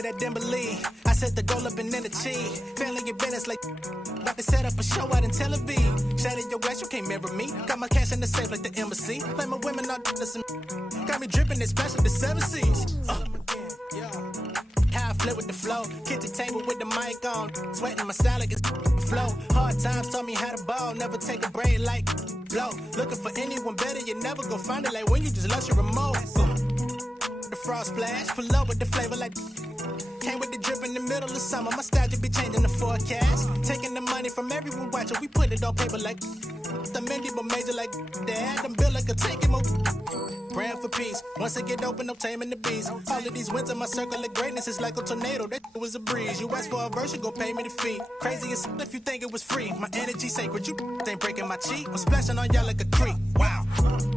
with that Dembele. I set the goal up and then achieve. Failing your business like about to set up a show out in Tel Aviv. Shattered your ass, you can't mirror me. Got my cash in the safe like the embassy. Like my women all some. Got me dripping, especially the 7 Seas. How I flip with the flow. Kitchen table with the mic on. Sweating my style like it's flow. Hard times taught me how to ball. Never take a break like blow. Looking for anyone better, you never go find it like when you just lost your remote. The frost splash, pull up with the flavor like came with the drip in the middle of summer. My style just be changing the forecast. Taking the money from everyone watching, we put it on paper like the Mindy, but major like dad. I'm built like a tank and praying for peace. Once I get open, I'm taming the beast. All of these wins in my circle of greatness is like a tornado. That was a breeze. You ask for a verse, you gon' pay me the fee. Crazy as if you think it was free. My energy sacred, you ain't breaking my cheek. I'm splashing on y'all like a creek. Wow.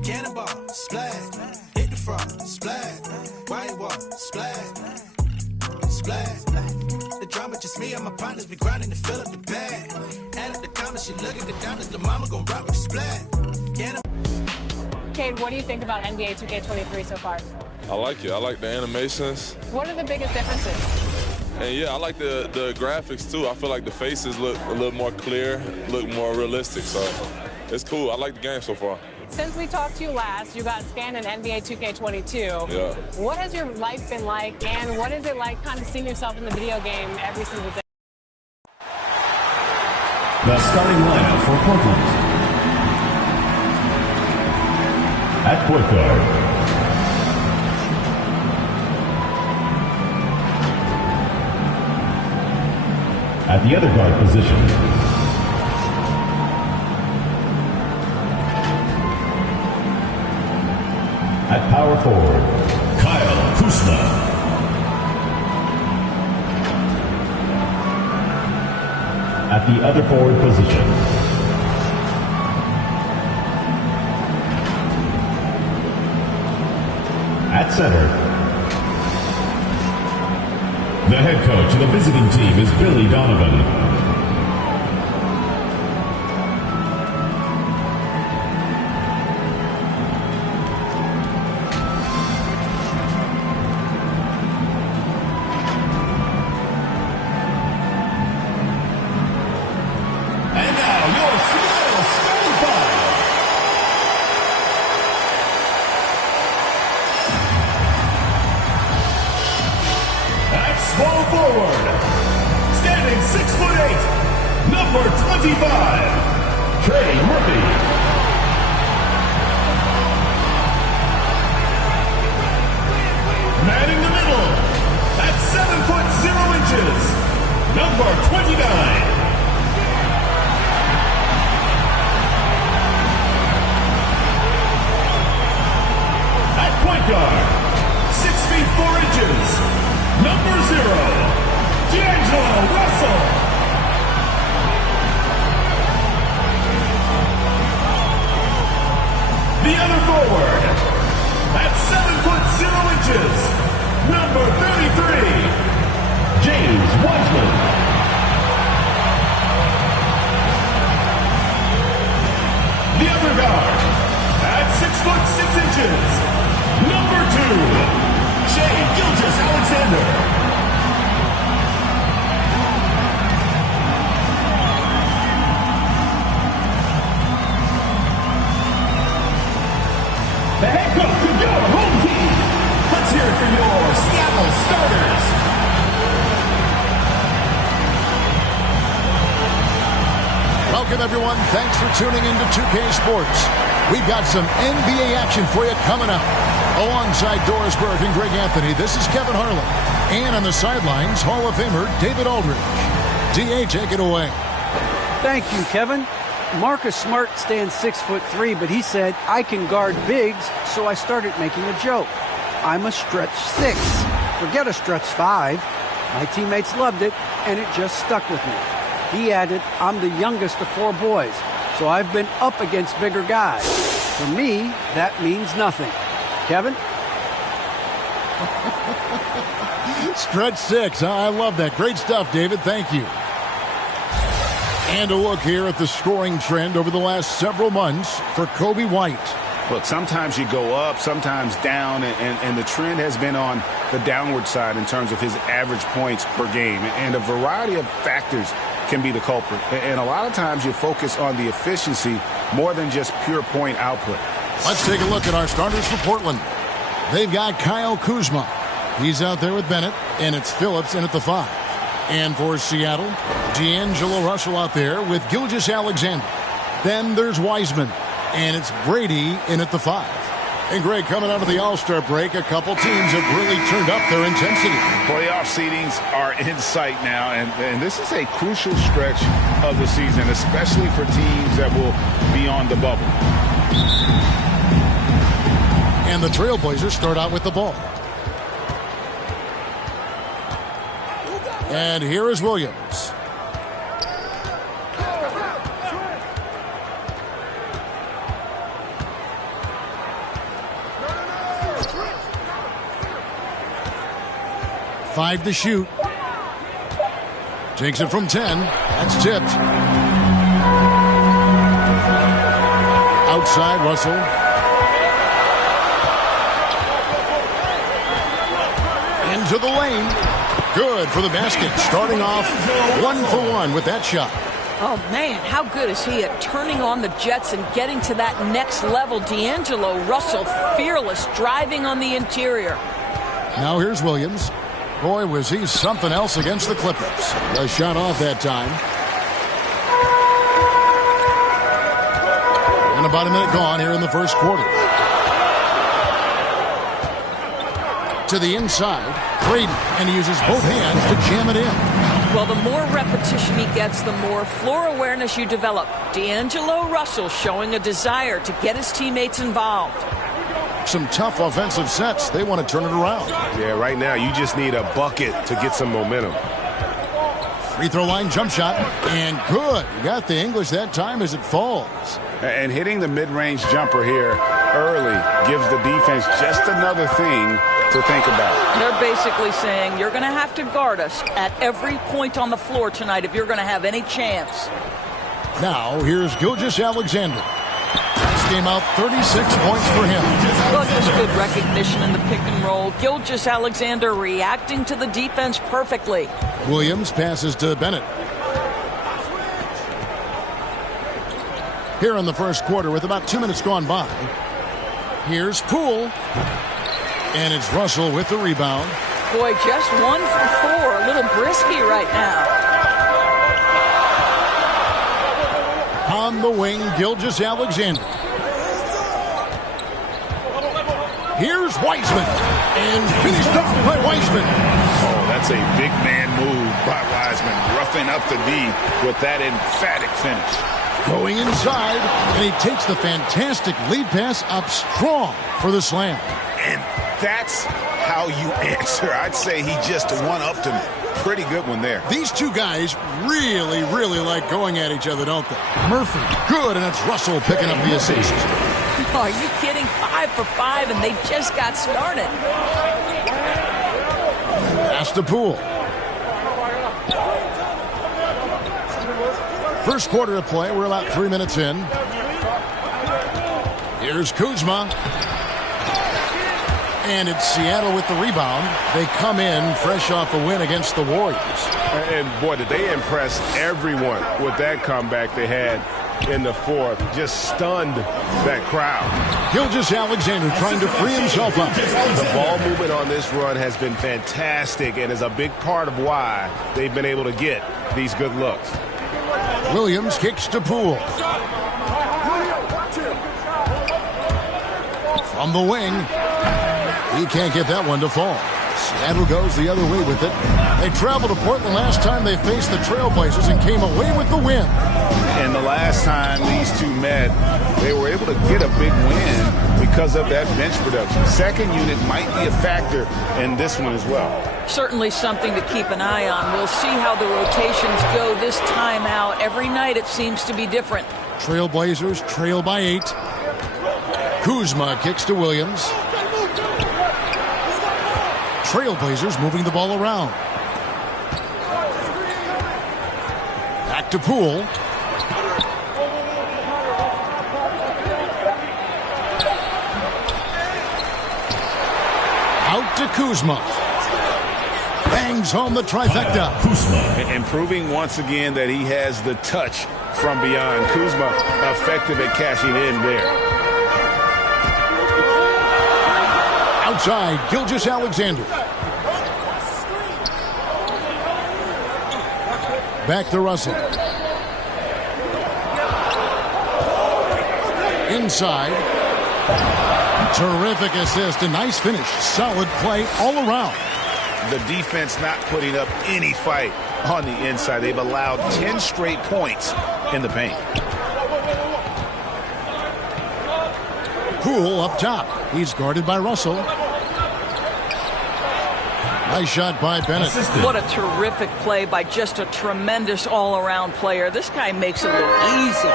Cannonball, splash. Hit the front, splash. White wall, splash. Splash. The drama just me and my partners be grinding to fill up the bag. Add up the comments, you look at the diamonds, the mama gon' rock with the splash. Cade, what do you think about NBA 2K23 so far? I like it. I like the animations. What are the biggest differences? And yeah, I like the graphics too. I feel like the faces look a little more clear, look more realistic. So it's cool. I like the game so far. Since we talked to you last, you got scanned in NBA 2K22. Yeah. What has your life been like, and what is it like kind of seeing yourself in the video game every single day? The starting lineup for Portland. At point guard, at the other guard position, at power forward, Kyle Kuzma. At the other forward position, at center, the head coach of the visiting team is Billy Donovan. And now your Seattle starting five. Small forward, standing 6'8", number 25, Trey Murphy. Man in the middle, at 7'0", number 29. At point guard, 6'4", number 0, D'Angelo Russell. The other forward, at 7'0", number 33, James Wiseman. The other guard, at 6'6", number 2, Shai Gilgeous-Alexander. The head coach of your home team. Let's hear it for your Seattle starters. Welcome, everyone. Thanks for tuning in to 2K Sports. We've got some NBA action for you coming up. Alongside Doris Burke and Greg Anthony, this is Kevin Harlan. And on the sidelines, Hall of Famer David Aldridge. D.A., take it away. Thank you, Kevin. Marcus Smart stands 6'3", but he said, I can guard bigs, so I started making a joke. I'm a stretch 6. Forget a stretch 5. My teammates loved it, and it just stuck with me. He added, I'm the youngest of 4 boys, so I've been up against bigger guys. For me, that means nothing. Kevin? Stretch 6. I love that. Great stuff, David. Thank you. And a look here at the scoring trend over the last several months for Kobe White. Look, sometimes you go up, sometimes down, and the trend has been on the downward side in terms of his average points per game. And a variety of factors can be the culprit. And a lot of times you focus on the efficiency more than just pure point output. Let's take a look at our starters for Portland. They've got Kyle Kuzma. He's out there with Bennett, and it's Phillips in at the 5. And for Seattle, D'Angelo Russell out there with Gilgeous-Alexander. Then there's Wiseman, and it's Brady in at the 5. And Greg, coming out of the All-Star break, a couple teams have really turned up their intensity. Playoff seedings are in sight now, and this is a crucial stretch of the season, especially for teams that will be on the bubble. And the Trailblazers start out with the ball. And here is Williams. Five to shoot. Takes it from 10. That's tipped. Outside, Russell. Into the lane. Good for the basket. Starting off 1 for 1 with that shot. Oh, man, how good is he at turning on the Jets and getting to that next level? D'Angelo Russell, fearless, driving on the interior. Now here's Williams. Boy, was he something else against the Clippers. A shot off that time. And about a minute gone here in the first quarter. To the inside, Brady, and he uses both hands to jam it in. Well, the more repetition he gets, the more floor awareness you develop. D'Angelo Russell showing a desire to get his teammates involved. Some tough offensive sets. They want to turn it around. Yeah, right now you just need a bucket to get some momentum. Free throw line jump shot, and good. You got the English that time as it falls. And hitting the mid-range jumper here early gives the defense just another thing to think about. They're basically saying you're going to have to guard us at every point on the floor tonight if you're going to have any chance. Now here's Gilgeous-Alexander. This game out 36 points for him. Well, just good recognition in the pick and roll. Gilgeous-Alexander reacting to the defense perfectly. Williams passes to Bennett. Here in the first quarter with about 2 minutes gone by. Here's Poole. And it's Russell with the rebound. Boy, just 1 for 4. A little brisky right now. On the wing, Gilgeous-Alexander. Here's Wiseman. And finished off by Wiseman. Oh, that's a big man move by Wiseman. Roughing up the D with that emphatic finish. Going inside, and he takes the fantastic lead pass up strong for the slam. And that's how you answer. I'd say he just one-upped him. Pretty good one there. These two guys really, really like going at each other, don't they? Murphy, good, and it's Russell picking up the assist. Are you kidding? 5 for 5, and they just got started. Pass to Poole. First quarter of play, we're about 3 minutes in. Here's Kuzma. And it's Seattle with the rebound. They come in fresh off a win against the Warriors. And boy, did they impress everyone with that comeback they had in the fourth. Just stunned that crowd. Gilgeous-Alexander trying to free himself up. The ball movement on this run has been fantastic and is a big part of why they've been able to get these good looks. Williams kicks to Poole. From the wing. He can't get that one to fall. Seattle goes the other way with it. They traveled to Portland last time they faced the Trailblazers and came away with the win. And the last time these two met, they were able to get a big win because of that bench production. Second unit might be a factor in this one as well. Certainly something to keep an eye on. We'll see how the rotations go this time out. Every night it seems to be different. Trailblazers trail by 8. Kuzma kicks to Williams. Trailblazers moving the ball around. Back to Poole. Out to Kuzma. brings home the trifecta. Improving once again that he has the touch from beyond. Kuzma effective at cashing in there. Outside, Gilgeous-Alexander. Back to Russell. Inside. Terrific assist. A nice finish. Solid play all around. The defense not putting up any fight on the inside. They've allowed 10 straight points in the paint. Poole up top. He's guarded by Russell. Nice shot by Bennett. What a terrific play by just a tremendous all-around player. This guy makes it look easy.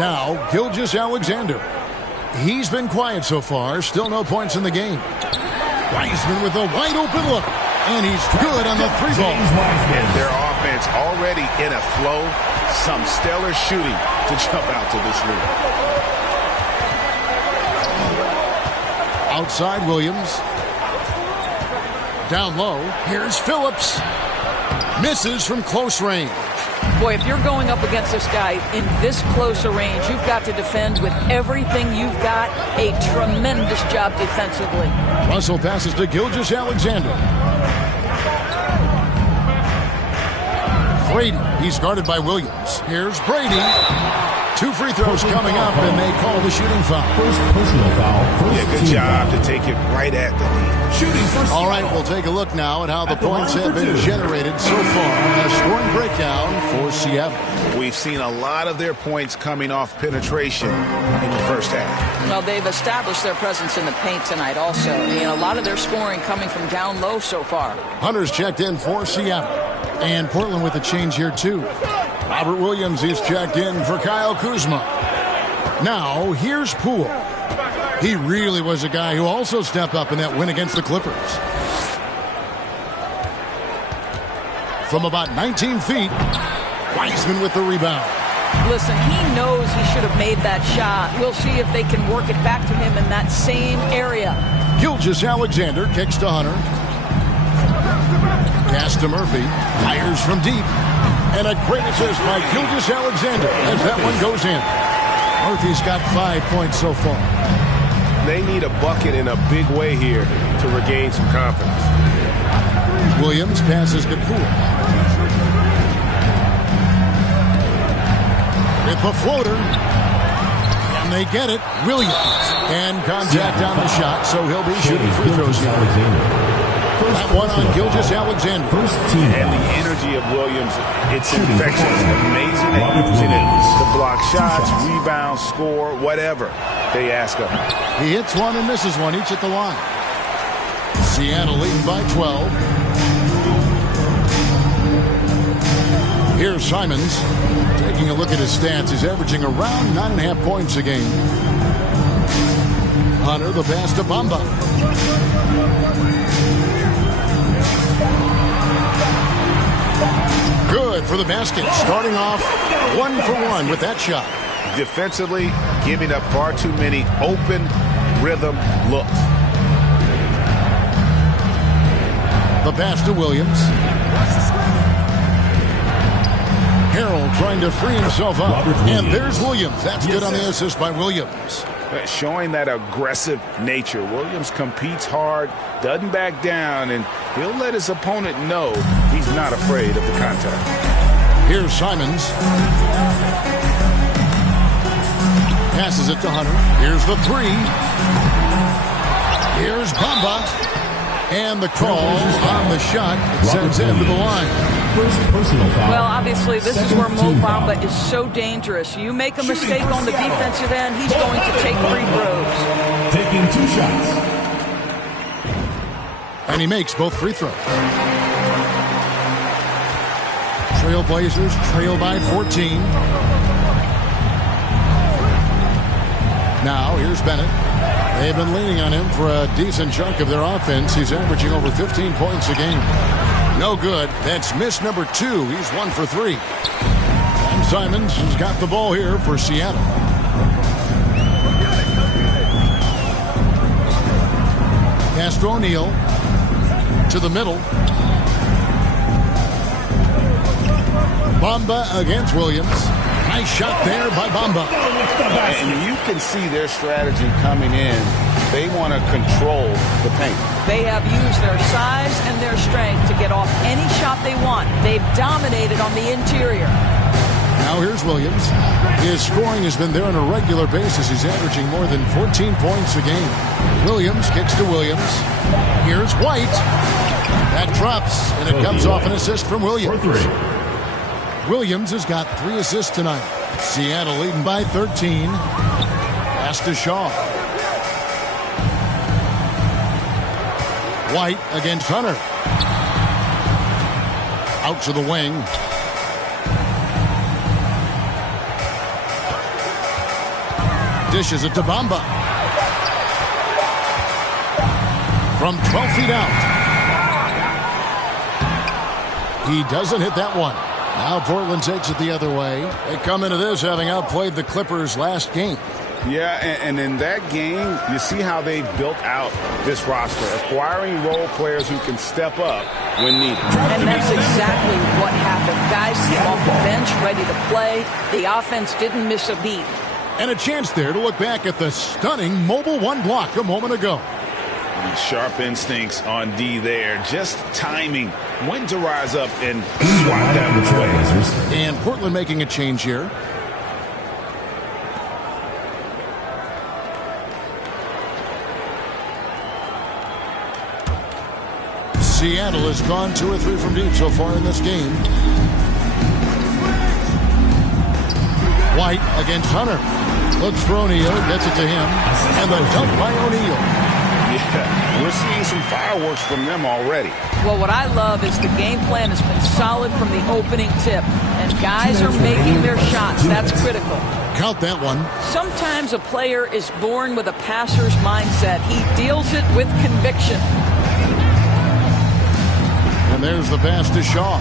Now, Gilgeous-Alexander. He's been quiet so far. Still no points in the game. Wiseman with a wide-open look. And he's good on the three ball. Their offense already in a flow. Some stellar shooting to jump out to this lead. Outside Williams. Down low. Here's Phillips. Misses from close range. Boy, if you're going up against this guy in this close a range, you've got to defend with everything you've got. A tremendous job defensively. Russell passes to Gilgeous-Alexander. Brady. He's guarded by Williams. Here's Brady. 2 free throws coming up, and they call the shooting foul. First personal foul. Yeah, good job to take it right at the lead. Shooting first. All right, we'll take a look now at how the points have been generated so far. A scoring breakdown for Seattle. We've seen a lot of their points coming off penetration in the first half. Well, they've established their presence in the paint tonight also. And a lot of their scoring coming from down low so far. Hunter's checked in for Seattle. And Portland with a change here, too. Robert Williams is checked in for Kyle Kuzma. Now, here's Poole. He really was a guy who also stepped up in that win against the Clippers. From about 19 feet, Wiseman with the rebound. Listen, he knows he should have made that shot. We'll see if they can work it back to him in that same area. Gilgeous-Alexander kicks to Hunter. Pass to Murphy. Fires from deep. And a great assist by Gilgeous-Alexander as that one goes in. Murphy's got 5 points so far. They need a bucket in a big way here to regain some confidence. Williams passes to Poole. With the floater. And they get it. Williams. And contact on the shot, so he'll be shooting free throws here. That one on Gilgeous-Alexander. And the energy of Williams, it's infectious. Amazing at using it to block shots, rebound, score, whatever they ask of him. He hits one and misses one, each at the line. Seattle leading by 12. Here's Simons. Taking a look at his stats, he's averaging around 9.5 points a game. Hunter, the pass to Bamba. Good for the basket. Starting off 1 for 1 with that shot. Defensively, giving up far too many open rhythm looks. The pass to Williams. Harrell trying to free himself up. And there's Williams. That's good on the assist by Williams. Showing that aggressive nature. Williams competes hard, doesn't back down, and he'll let his opponent know he's not afraid of the contact. Here's Simons. Passes it to Hunter. Here's the 3. Here's Bamba. And the call on the shot sends him to the line. First personal foul. Well, obviously, this is where Mo Bamba is so dangerous. You make a mistake on the defensive end, he's going to take free throws. Taking 2 shots. And he makes both free throws. Trailblazers trail by 14. Now, here's Bennett. They've been leaning on him for a decent chunk of their offense. He's averaging over 15 points a game. No good. That's miss number 2. He's 1 for 3. And Simons has got the ball here for Seattle. Pass to O'Neal. To the middle. Bamba against Williams. Nice shot there by Bamba. And you can see their strategy coming in. They want to control the paint. They have used their size and their strength to get off any shot they want. They've dominated on the interior. Now here's Williams. His scoring has been there on a regular basis. He's averaging more than 14 points a game. Williams kicks to Williams. Here's White. That drops, and it comes off an assist from Williams. Williams has got 3 assists tonight. Seattle leading by 13. Pass to Shaw. White against Hunter. Out to the wing. Dishes it to Bamba. From 12 feet out. He doesn't hit that one. Now Portland takes it the other way. They come into this having outplayed the Clippers last game. Yeah, and in that game, you see how they built out this roster, acquiring role players who can step up when needed. And that's exactly what happened. Guys came off the bench ready to play. The offense didn't miss a beat. And a chance there to look back at the stunning mobile 1 block a moment ago. Sharp instincts on D there. Just timing when to rise up and swat that way. And Portland making a change here. Seattle has gone 2 or 3 from deep so far in this game. White against Hunter. Looks for O'Neal, gets it to him, and the dunk by O'Neal. Yeah, we're seeing some fireworks from them already. Well, what I love is the game plan has been solid from the opening tip, and guys are making their shots. That's critical. Count that one. Sometimes a player is born with a passer's mindset. He deals it with conviction. And there's the pass to Shaw.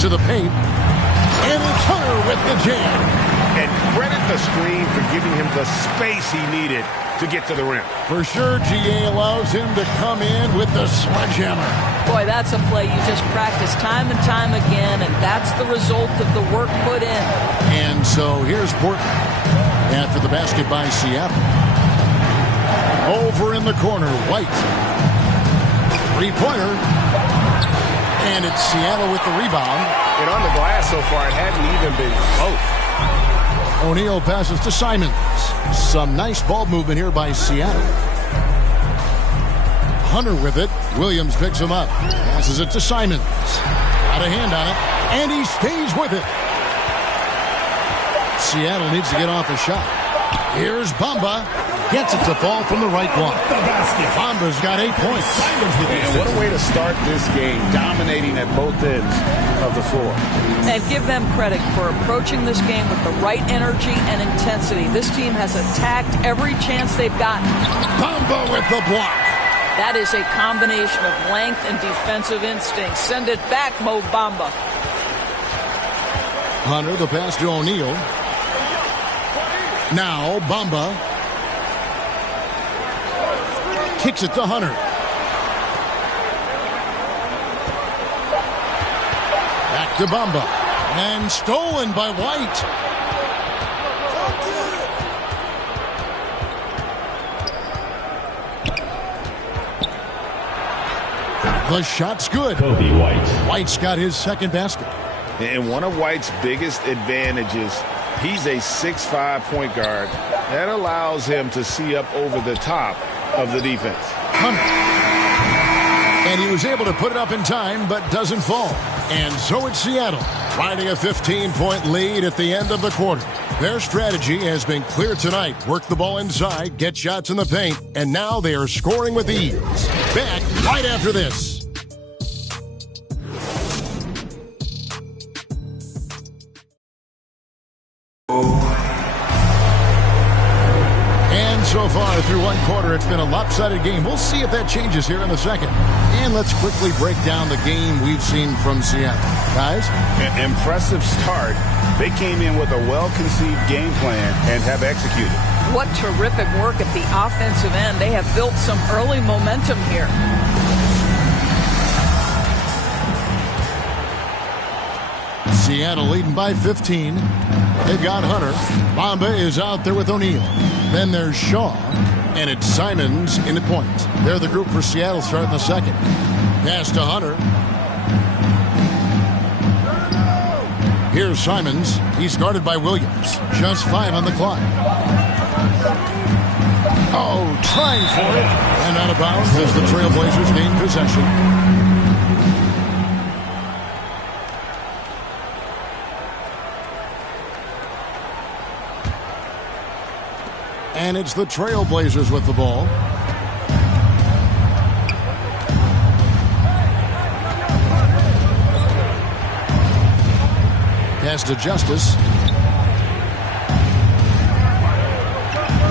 To the paint. And it's Hunter with the jam. And credit the screen for giving him the space he needed to get to the rim. For sure, GA allows him to come in with the sledgehammer. Boy, that's a play you just practice time and time again, and that's the result of the work put in. And so here's Portland after the basket by Seattle. Over in the corner, White. 3-pointer. And it's Seattle with the rebound. And on the glass so far, it hadn't even been close. O'Neal passes to Simons. Some nice ball movement here by Seattle. Hunter with it. Williams picks him up. Passes it to Simons. Got a hand on it. And he stays with it. Seattle needs to get off a shot. Here's Bamba. Gets it to fall from the right block. Bamba's got 8 points. And what a way to start this game, dominating at both ends of the floor. And give them credit for approaching this game with the right energy and intensity. This team has attacked every chance they've gotten. Bamba with the block. That is a combination of length and defensive instinct. Send it back, Mo Bamba. Hunter, the pass to O'Neal. Now Bamba kicks it to Hunter. Back to Bamba. And stolen by White. The shot's good. Kobe White. White's got his second basket. And one of White's biggest advantages, he's a 6'5" point guard. That allows him to see up over the top of the defense. Hunter. And he was able to put it up in time, but doesn't fall. And so it's Seattle, riding a 15-point lead at the end of the quarter. Their strategy has been clear tonight. Work the ball inside, get shots in the paint, and now they are scoring with ease. Back right after this. So far through one quarter, it's been a lopsided game. We'll see if that changes here in the second. And let's quickly break down the game we've seen from Seattle. Guys? An impressive start. They came in with a well-conceived game plan and have executed. What terrific work at the offensive end. They have built some early momentum here. Seattle leading by 15. They've got Hunter. Bamba is out there with O'Neal. Then there's Shaw. And it's Simons in the point. They're the group for Seattle starting the second. Pass to Hunter. Here's Simons. He's guarded by Williams. Just 5 on the clock. Oh, trying for it. And out of bounds as the Trailblazers gain possession. And it's the Trailblazers with the ball. Pass to Justice.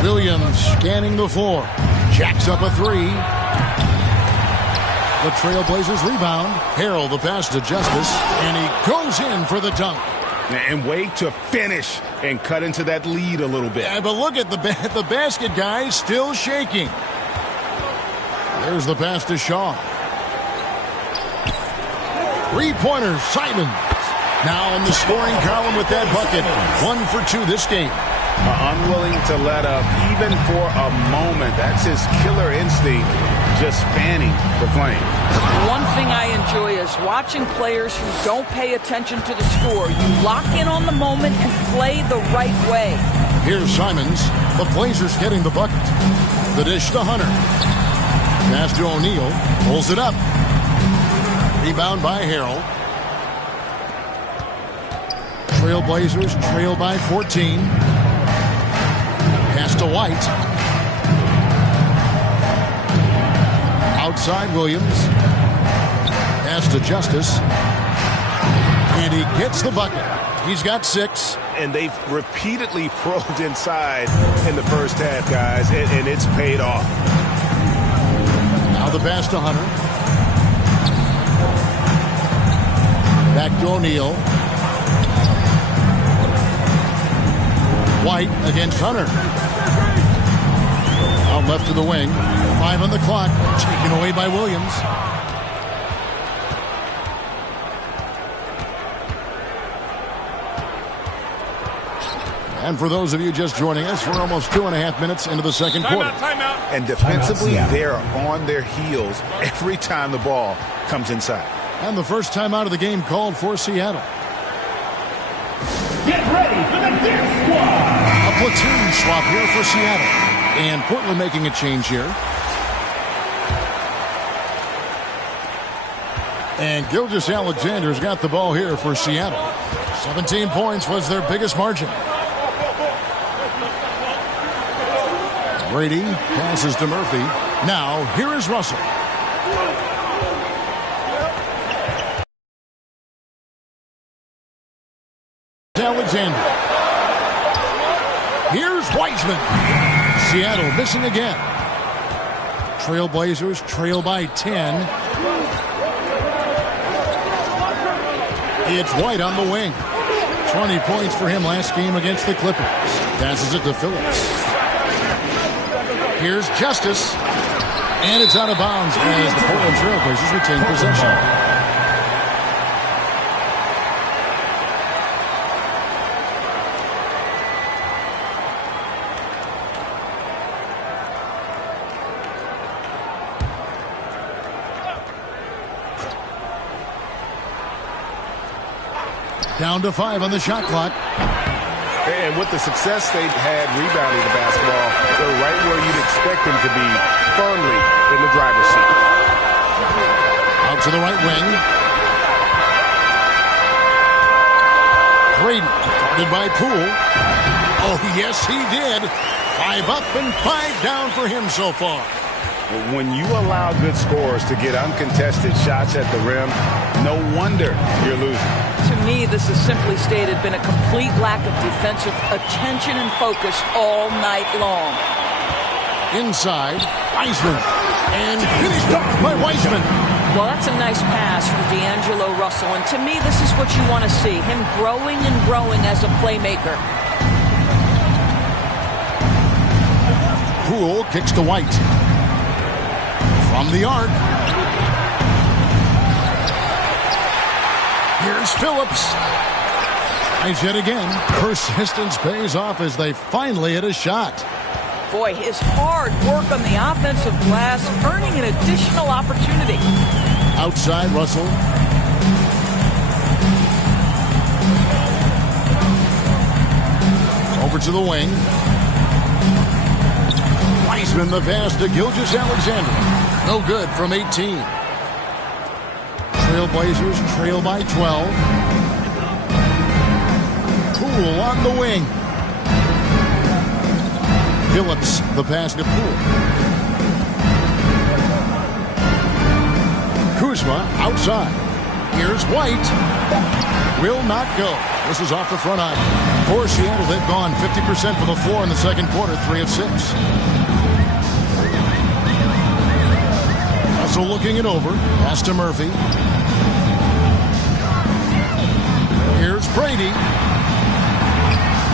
Williams scanning the floor. Jacks up a 3. The Trailblazers rebound. Harrell the pass to Justice. And he goes in for the dunk. And wait to finish and cut into that lead a little bit. Yeah, but look at the basket, guys, still shaking. There's the pass to Shaw. 3-pointer, Simons. Now in the scoring column with that bucket. 1 for 2 this game. Unwilling to let up even for a moment. That's his killer instinct, just fanning the flame. One thing I enjoy is watching players who don't pay attention to the score. You lock in on the moment and play the right way. Here's Simons. The Blazers getting the bucket. The dish to Hunter. Pass to O'Neal. Pulls it up. Rebound by Harrell. Trailblazers trail by 14. Pass to White. Outside Williams. Pass to Justice. And he gets the bucket. He's got 6. And they've repeatedly probed inside in the first half, guys, and it's paid off. Now the pass to Hunter. Back to O'Neal. White against Hunter. Out left to the wing. 5 on the clock. Taken away by Williams. And for those of you just joining us, we're almost 2.5 minutes into the second quarter. Timeout. And defensively, they're on their heels every time the ball comes inside. And the first time out of the game called for Seattle. Get ready for the dance squad. A platoon swap here for Seattle. And Portland making a change here. And Gilgeous-Alexander's got the ball here for Seattle. 17 points was their biggest margin. Brady passes to Murphy. Now, here is Russell. Alexander. Here's Wiseman. Seattle missing again. Trailblazers trail by 10. It's White on the wing. 20 points for him last game against the Clippers. Passes it to Phillips. Here's Justice. And it's out of bounds as the Portland Trailblazers retain possession. Down to 5 on the shot clock. And with the success they've had rebounding the basketball, they're right where you'd expect them to be, firmly in the driver's seat. Out to the right wing. Brady, guarded by Poole. Oh, yes, he did. 5 up and 5 down for him so far. When you allow good scorers to get uncontested shots at the rim, no wonder you're losing. To me, this is simply stated been a complete lack of defensive attention and focus all night long. Inside, Wiseman. And finished off by Wiseman. Well, that's a nice pass from D'Angelo Russell. And to me, this is what you want to see. Him growing and growing as a playmaker. Poole kicks to White. From the arc. Here's Phillips. Tries yet again. Persistence pays off as they finally hit a shot. Boy, his hard work on the offensive glass, earning an additional opportunity. Outside, Russell. Over to the wing. Wiseman the pass to Gilgeous-Alexander. No good from 18. Trailblazers trail by 12. Poole on the wing. Phillips the pass to Poole. Kuzma outside. Here's White. Will not go. This is off the front eye. For Seattle, they've gone 50% from the floor in the second quarter, 3 of 6. Russell looking it over. Pass to Murphy. Here's Brady.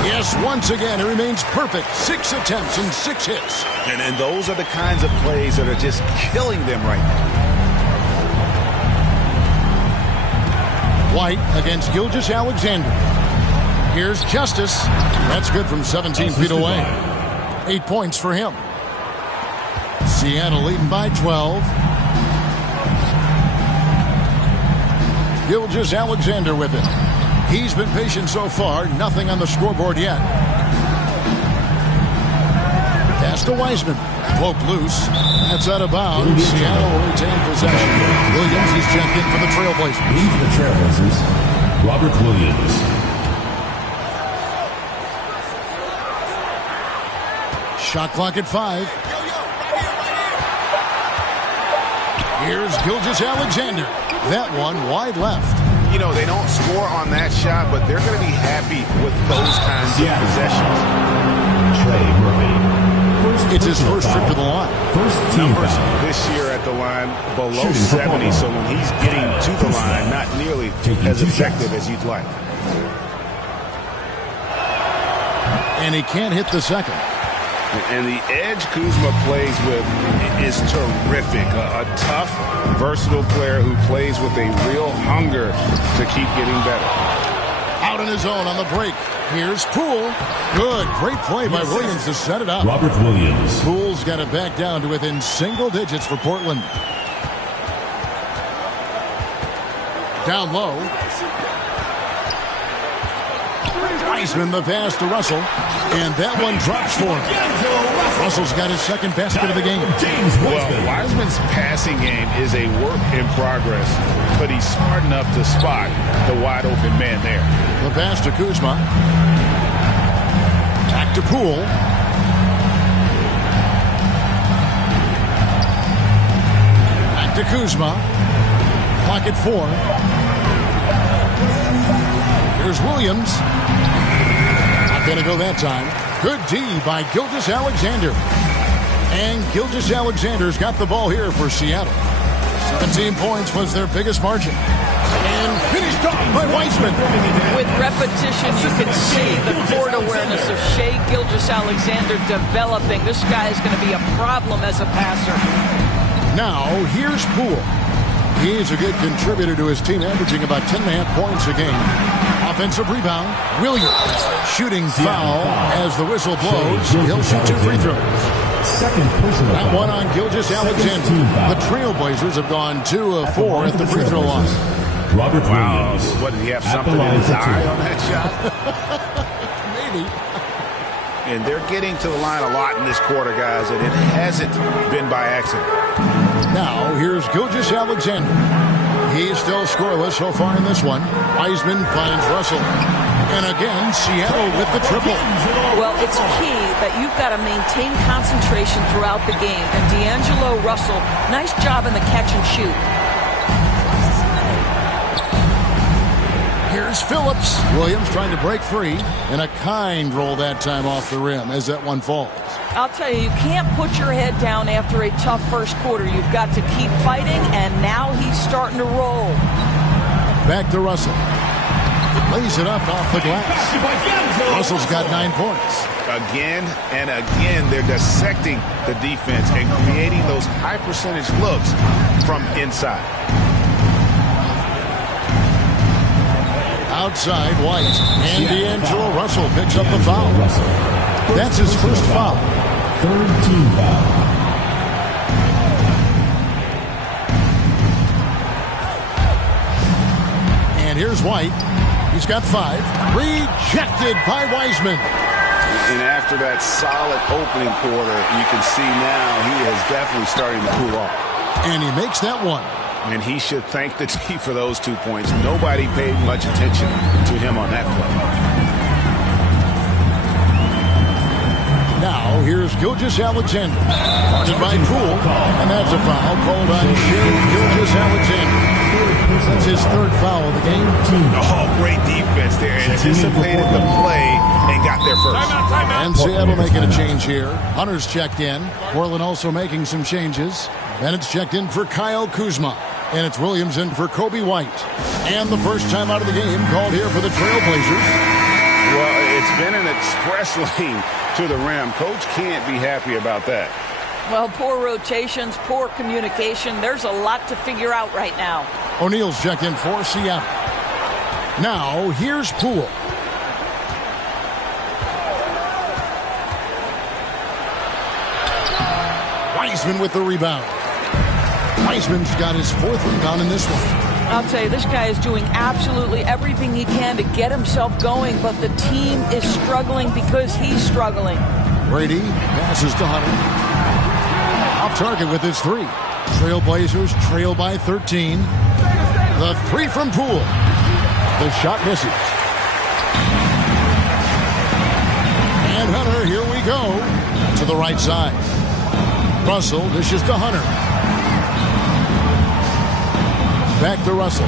Yes, once again, it remains perfect. 6 attempts and 6 hits. And those are the kinds of plays that are just killing them right now. White against Gilgeous-Alexander. Here's Justice. That's good from 17 feet away. 8 points for him. Seattle leading by 12. Gilgeous-Alexander with it. He's been patient so far. Nothing on the scoreboard yet. Pass to Wiseman. Poked loose. That's out of bounds. Seattle will retain possession. Williams is checked in for the Trailblazers. Leads the Trailblazers, Robert Williams. Shot clock at 5. Here's Gilgeous-Alexander. That one wide left. You know, they don't score on that shot, but they're going to be happy with those kinds of possessions. Trey Murphy. It's his first trip to the line. First team Numbers foul. this year at the line below 70, so when he's getting to the line, not nearly as effective as you'd like. And he can't hit the second. And the edge Kuzma plays with is terrific. A tough, versatile player who plays with a real hunger to keep getting better. Out on his own on the break. Here's Poole. Good. Great play by Williams to set it up. Robert Williams. Poole's got it back down to within single digits for Portland. Down low. Wiseman the pass to Russell. And that one drops for him. Russell's got his second basket of the game. Well, Wiseman's passing game is a work in progress, but he's smart enough to spot the wide open man there. The pass to Kuzma. Back to Poole. Back to Kuzma. Clock at 4. Here's Williams. Not going to go that time. Good D by Gilgeous-Alexander. And Gilgeous-Alexander's got the ball here for Seattle. 17 points was their biggest margin. And finished off by Wiseman. With repetition, you can see the court awareness of Shai Gilgeous-Alexander developing. This guy is going to be a problem as a passer. Now, here's Poole. He's a good contributor to his team, averaging about 10.5 points a game. Offensive rebound. Williams shooting foul as the whistle blows. He'll shoot 2 free throws. Second personal. That one on Gilgeous-Alexander. The Trailblazers have gone 2 of 4 at the free throw line. Robert Williams. What, did he have something in his eye on that shot? Maybe. And they're getting to the line a lot in this quarter, guys, and it hasn't been by accident. Now, here's Gilgeous-Alexander. He's still scoreless so far in this one. Wiseman finds Russell. And again, Seattle with the triple. Well, it's key that you've got to maintain concentration throughout the game. And D'Angelo Russell, nice job in the catch and shoot. Here's Phillips. Williams trying to break free. And a kind roll that time off the rim as that one falls. I'll tell you, you can't put your head down after a tough first quarter. You've got to keep fighting, and now he's starting to roll. Back to Russell. Lays it up off the glass. Russell's got 9 points. Again and again, they're dissecting the defense and creating those high percentage looks from inside. Outside, White. And D'Angelo Russell picks up the foul. That's his first foul. Third team foul. And here's White. He's got 5. Rejected by Wiseman. And after that solid opening quarter, you can see now he is definitely starting to cool off. And he makes that one. And he should thank the team for those 2 points. Nobody paid much attention to him on that play. Now, here's Gilgeous-Alexander. Guarded by Poole. And that's a foul called on Gilgeous-Alexander. That's his 3rd foul of the game. Oh, great defense there. Anticipated the play and got there first. And Seattle making a change here. Hunter's checked in. Portland also making some changes. Bennett's checked in for Kyle Kuzma. And it's Williams in for Kobe White. And the first time out of the game called here for the Trailblazers. Well, it's been an express lane to the rim. Coach can't be happy about that. Well, poor rotations, poor communication. There's a lot to figure out right now. O'Neal's checked in for Seattle. Now, here's Poole. Wiseman with the rebound. Wiseman's got his 4th rebound in this one. I'll tell you, this guy is doing absolutely everything he can to get himself going, but the team is struggling because he's struggling. Brady passes to Hunter. Off target with his 3. Trailblazers trail by 13. The 3 from Poole. The shot misses. And Hunter, here we go. To the right side. Russell dishes to Hunter. Back to Russell.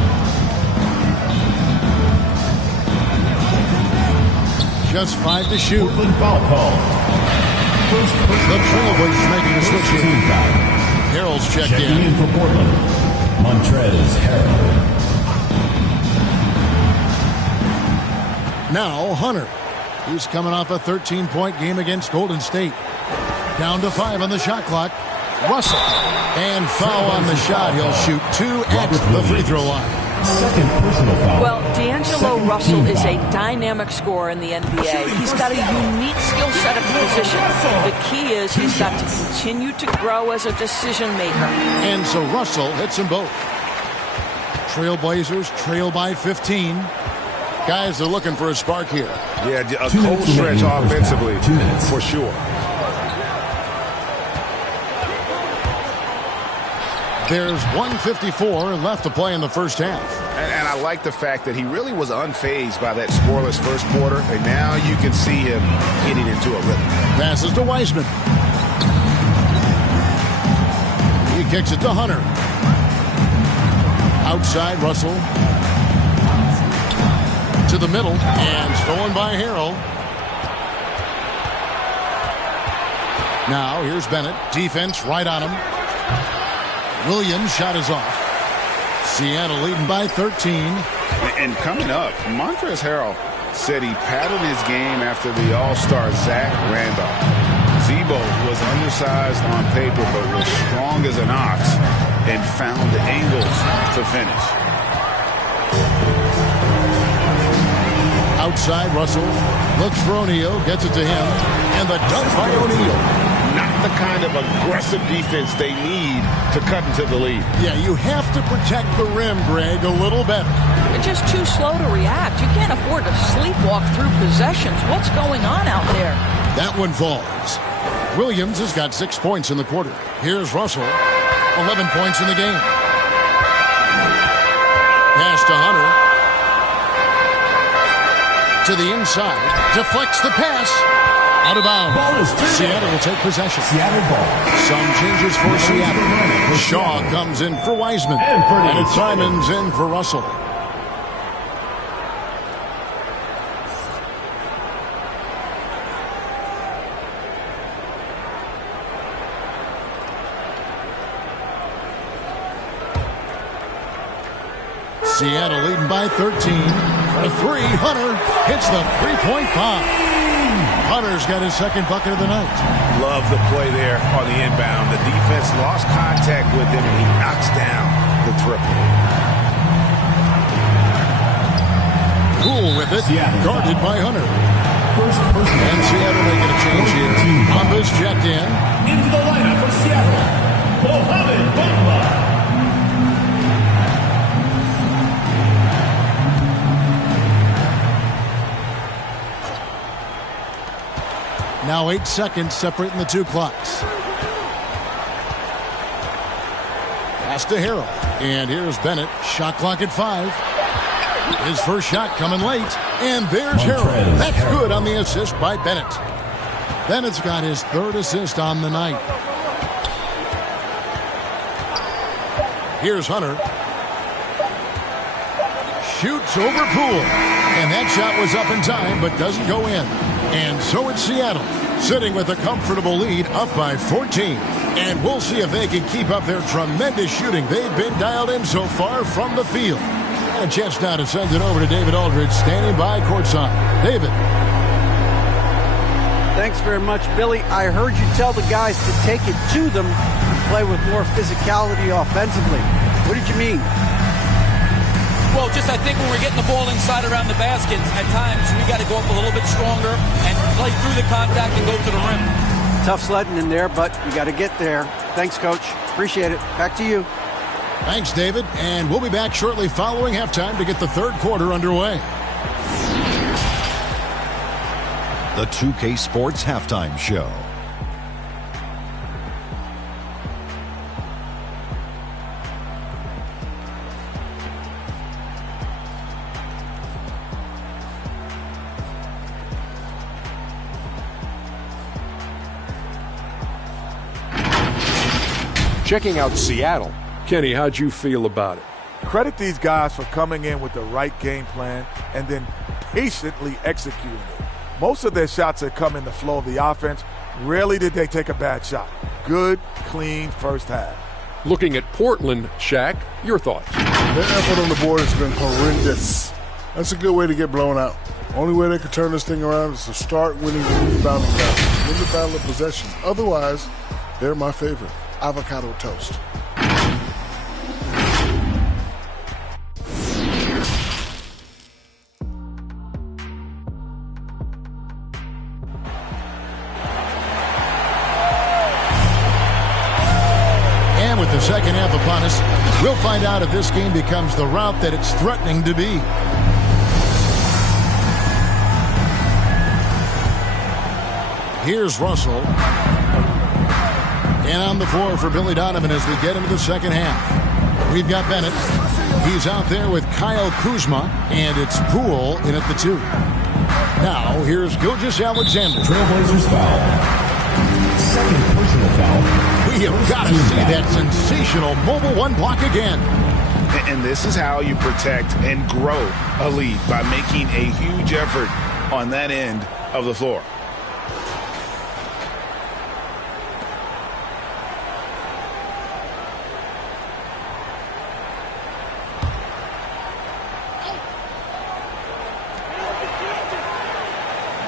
Just 5 to shoot. Foul call. The Trailblazers making the switch here. Harrell's checked in. For Portland, Montrezl Harrell. Now Hunter. He's coming off a 13-point game against Golden State. Down to 5 on the shot clock. Russell. And foul on the shot. He'll shoot 2 at the free throw line. Second personal foul. Well, D'Angelo Russell is a dynamic scorer in the NBA. He's got a unique skill set at the position. The key is he's got to continue to grow as a decision maker. And so Russell hits them both. Trailblazers trail by 15. Guys are looking for a spark here. Yeah, a cold stretch offensively, for sure. There's 1:54 left to play in the first half. And I like the fact that he really was unfazed by that scoreless first quarter, and now you can see him getting into a rhythm. Passes to Wiseman. He kicks it to Hunter. Outside, Russell. To the middle, and stolen by Harrell. Now, here's Bennett. Defense right on him. Williams' shot is off. Seattle leading by 13. And coming up, Montrezl Harrell said he patterned his game after the All-Star Zach Randolph. Zebo was undersized on paper, but was strong as an ox and found angles to finish. Outside, Russell looks for O'Neal, gets it to him, and the dunk by O'Neal. Not the kind of aggressive defense they need to cut into the lead. Yeah, you have to protect the rim, Greg, a little better. They're just too slow to react. You can't afford to sleepwalk through possessions. What's going on out there? That one falls. Williams has got 6 points in the quarter. Here's Russell, 11 points in the game. Pass to Hunter. To the inside, deflects the pass. Out of bounds. Seattle will take possession. Seattle ball. Some changes for Seattle. Shaw comes in for Wiseman. And it's Simons in for Russell. Seattle leading by 13. For three, Hunter hits the three-point bomb. Hunter's got his second bucket of the night. Love the play there on the inbound. The defense lost contact with him, and he knocks down the triple. Poole with it, guarded by Hunter. First And Seattle making a change here. Bamba's checked in. Into the lineup for Seattle, Mohamed Bamba. Now 8 seconds separating the two clocks. Pass to Harrell. And here's Bennett. Shot clock at 5. His first shot coming late. And there's Harrell. That's good on the assist by Bennett. Bennett's got his third assist on the night. Here's Hunter. Shoots over Poole. And that shot was up in time, but doesn't go in. And so it's Seattle, sitting with a comfortable lead, up by 14. And we'll see if they can keep up their tremendous shooting they've been dialed in so far from the field. And a chance now to send it over to David Aldridge, standing by courtside. David. Thanks very much, Billy. I heard you tell the guys to take it to them and play with more physicality offensively. What did you mean? Well, just I think when we're getting the ball inside around the basket, at times we got to go up a little bit stronger and play through the contact and go to the rim. Tough sledding in there, but you got to get there. Thanks, Coach. Appreciate it. Back to you. Thanks, David. And we'll be back shortly following halftime to get the third quarter underway. The 2K Sports Halftime Show. Checking out Seattle. Kenny, how'd you feel about it? Credit these guys for coming in with the right game plan and then patiently executing it. Most of their shots had come in the flow of the offense. Rarely did they take a bad shot. Good, clean first half. Looking at Portland, Shaq, your thoughts? Their effort on the board has been horrendous. That's a good way to get blown out. Only way they can turn this thing around is to start winning the rebounding battle. Win the battle of possession. Otherwise, they're my favorite. Avocado toast. And with the second half upon us, we'll find out if this game becomes the route that it's threatening to be. Here's Russell. And on the floor for Billy Donovan as we get into the second half. We've got Bennett. He's out there with Kyle Kuzma, and it's Poole in at the 2. Now, here's Gilgeous-Alexander. Trailblazers foul. Second personal foul. We have got to see that sensational mobile one block again. And this is how you protect and grow a lead, by making a huge effort on that end of the floor.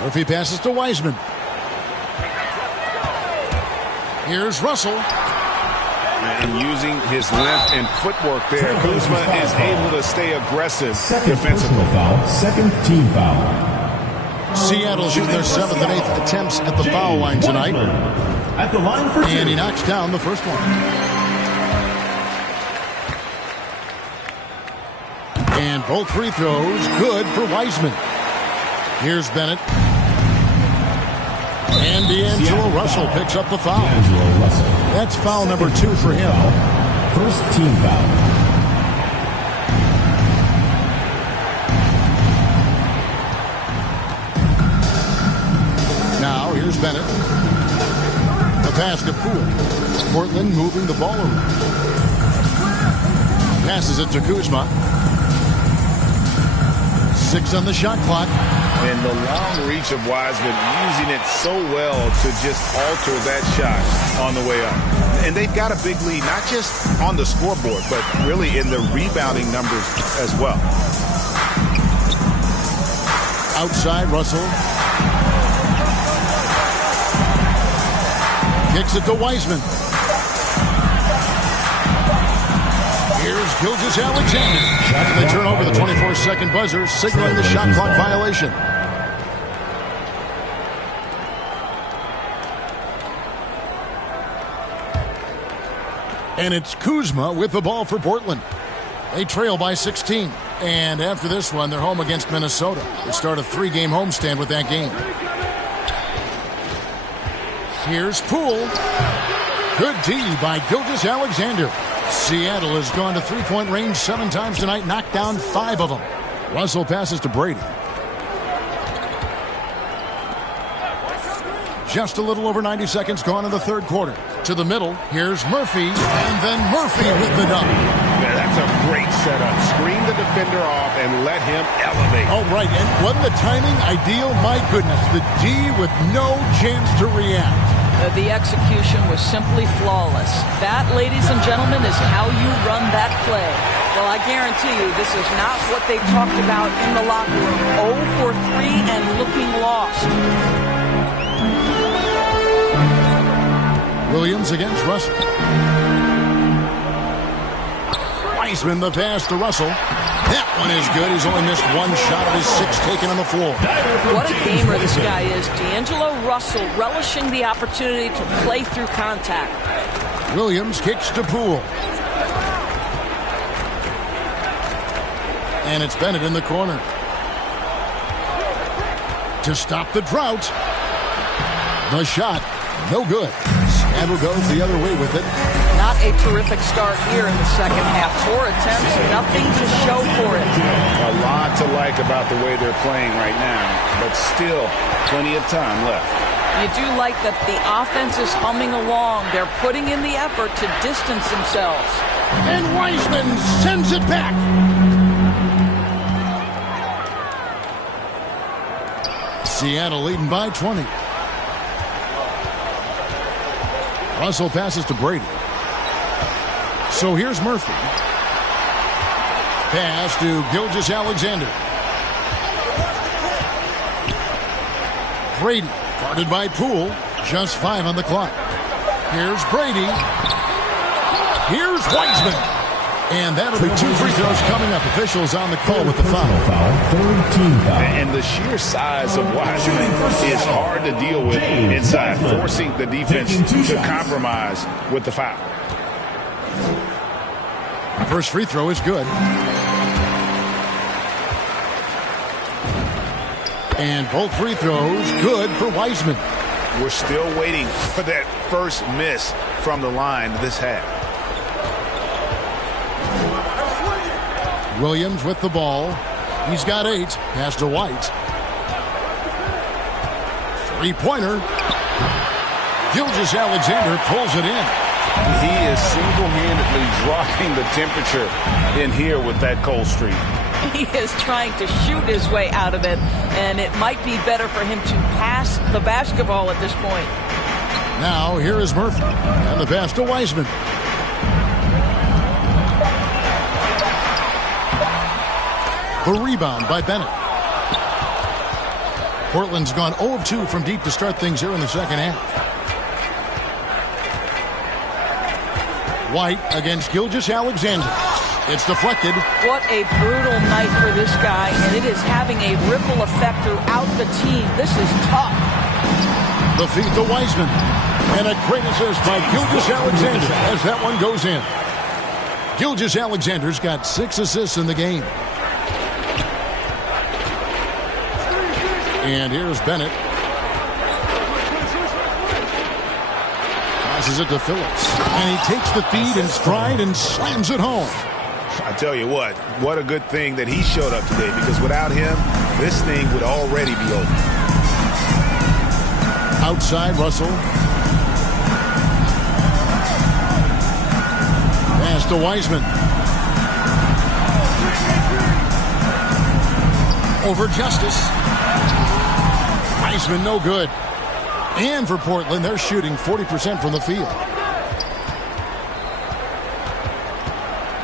Murphy passes to Wiseman. Here's Russell. And using his length and footwork there, Kuzma is able to stay aggressive defensively. Second team foul. Seattle shooting their 7th and 8th attempts at the foul line tonight. At the line for 2. And he knocks down the first one. And both free throws good for Wiseman. Here's Bennett. And D'Angelo Russell picks up the foul. That's foul number 2 for him. First team foul. Now here's Bennett. The pass to Poole. Portland moving the ball around. Passes it to Kuzma. 6 on the shot clock. And the long reach of Wiseman, using it so well to just alter that shot on the way up. And they've got a big lead, not just on the scoreboard, but really in the rebounding numbers as well. Outside, Russell. Kicks it to Wiseman. Here's Gilgeous-Alexander. And they turn over the 24-second buzzer, signaling the shot clock violation. And it's Kuzma with the ball for Portland. They trail by 16. And after this one, they're home against Minnesota. They start a 3-game homestand with that game. Here's Poole. Good D by Gilgeous-Alexander. Seattle has gone to three-point range 7 times tonight, knocked down 5 of them. Russell passes to Brady. Just a little over 90 seconds gone in the third quarter. To the middle, here's Murphy, and then Murphy with the dunk. Man, that's a great setup. Screen the defender off and let him elevate. Oh, right, and wasn't the timing ideal? My goodness, the D with no chance to react. The execution was simply flawless. That, ladies and gentlemen, is how you run that play. Well, I guarantee you this is not what they talked about in the locker room. 0 for 3 and looking lost. Williams against Russell. Wiseman the pass to Russell. That one is good. He's only missed 1 shot of his 6 taken on the floor. What a gamer this guy is. D'Angelo Russell relishing the opportunity to play through contact. Williams kicks to Poole. And it's Bennett in the corner. To stop the drought. The shot, no good. Seattle goes the other way with it. Not a terrific start here in the second half. 4 attempts, nothing to show for it. A lot to like about the way they're playing right now, but still plenty of time left. You do like that the offense is humming along. They're putting in the effort to distance themselves. And Wiseman sends it back. Seattle leading by 20. Russell passes to Brady. So here's Murphy. Pass to Gilgeous-Alexander. Brady guarded by Poole. Just 5 on the clock. Here's Brady. Here's Wiseman. And that'll be 2 free throws coming up. Officials on the call with the foul. And the sheer size of Wiseman is hard to deal with inside, forcing the defense to compromise with the foul. First free throw is good. And both free throws good for Wiseman. We're still waiting for that first miss from the line this half. Williams with the ball. He's got 8. Pass to White. 3-pointer. Gilgeous-Alexander pulls it in. He is single-handedly dropping the temperature in here with that cold streak. He is trying to shoot his way out of it, and it might be better for him to pass the basketball at this point. Now, here is Murphy. And the pass to Wiseman. The rebound by Bennett. Portland's gone 0 of 2 from deep to start things here in the second half. White against Gilgeous-Alexander. It's deflected. What a brutal night for this guy, and it is having a ripple effect throughout the team. This is tough. The feed to Wiseman. And a great assist by Gilgeous-Alexander as that one goes in. Gilgeous-Alexander's got 6 assists in the game. And here's Bennett. Passes it to Phillips. And he takes the feed in stride and slams it home. I tell you what a good thing that he showed up today, because without him, this thing would already be over. Outside, Russell. Pass to Wiseman. Over Justice. Wiseman no good. And for Portland, they're shooting 40% from the field.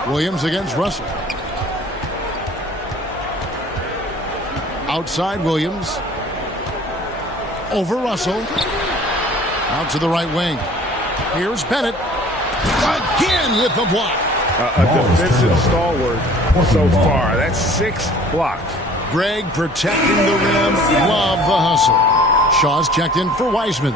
Williams against Russell. Outside Williams. Over Russell. Out to the right wing. Here's Bennett. Again with the block. A defensive stalwart so far. That's 6 blocks. Greg protecting the rim. Love the hustle. Shaw's checked in for Wiseman.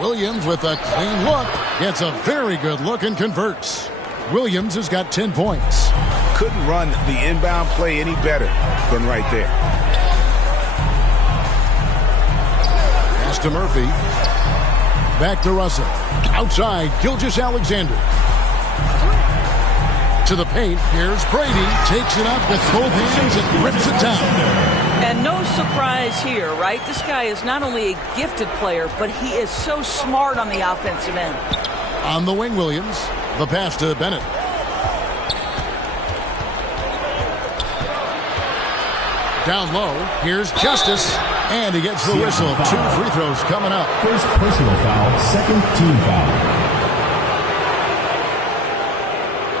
Williams with a clean look. Gets a very good look and converts. Williams has got 10 points. Couldn't run the inbound play any better than right there. Pass to Murphy. Back to Russell. Outside, Gilgeous-Alexander. To the paint. Here's Brady. Takes it up with both hands and rips it down. And no surprise here, right? This guy is not only a gifted player, but he is so smart on the offensive end. On the wing, Williams. The pass to Bennett. Down low. Here's Justice. And he gets the whistle. 2 free throws coming up. First personal foul, second team foul.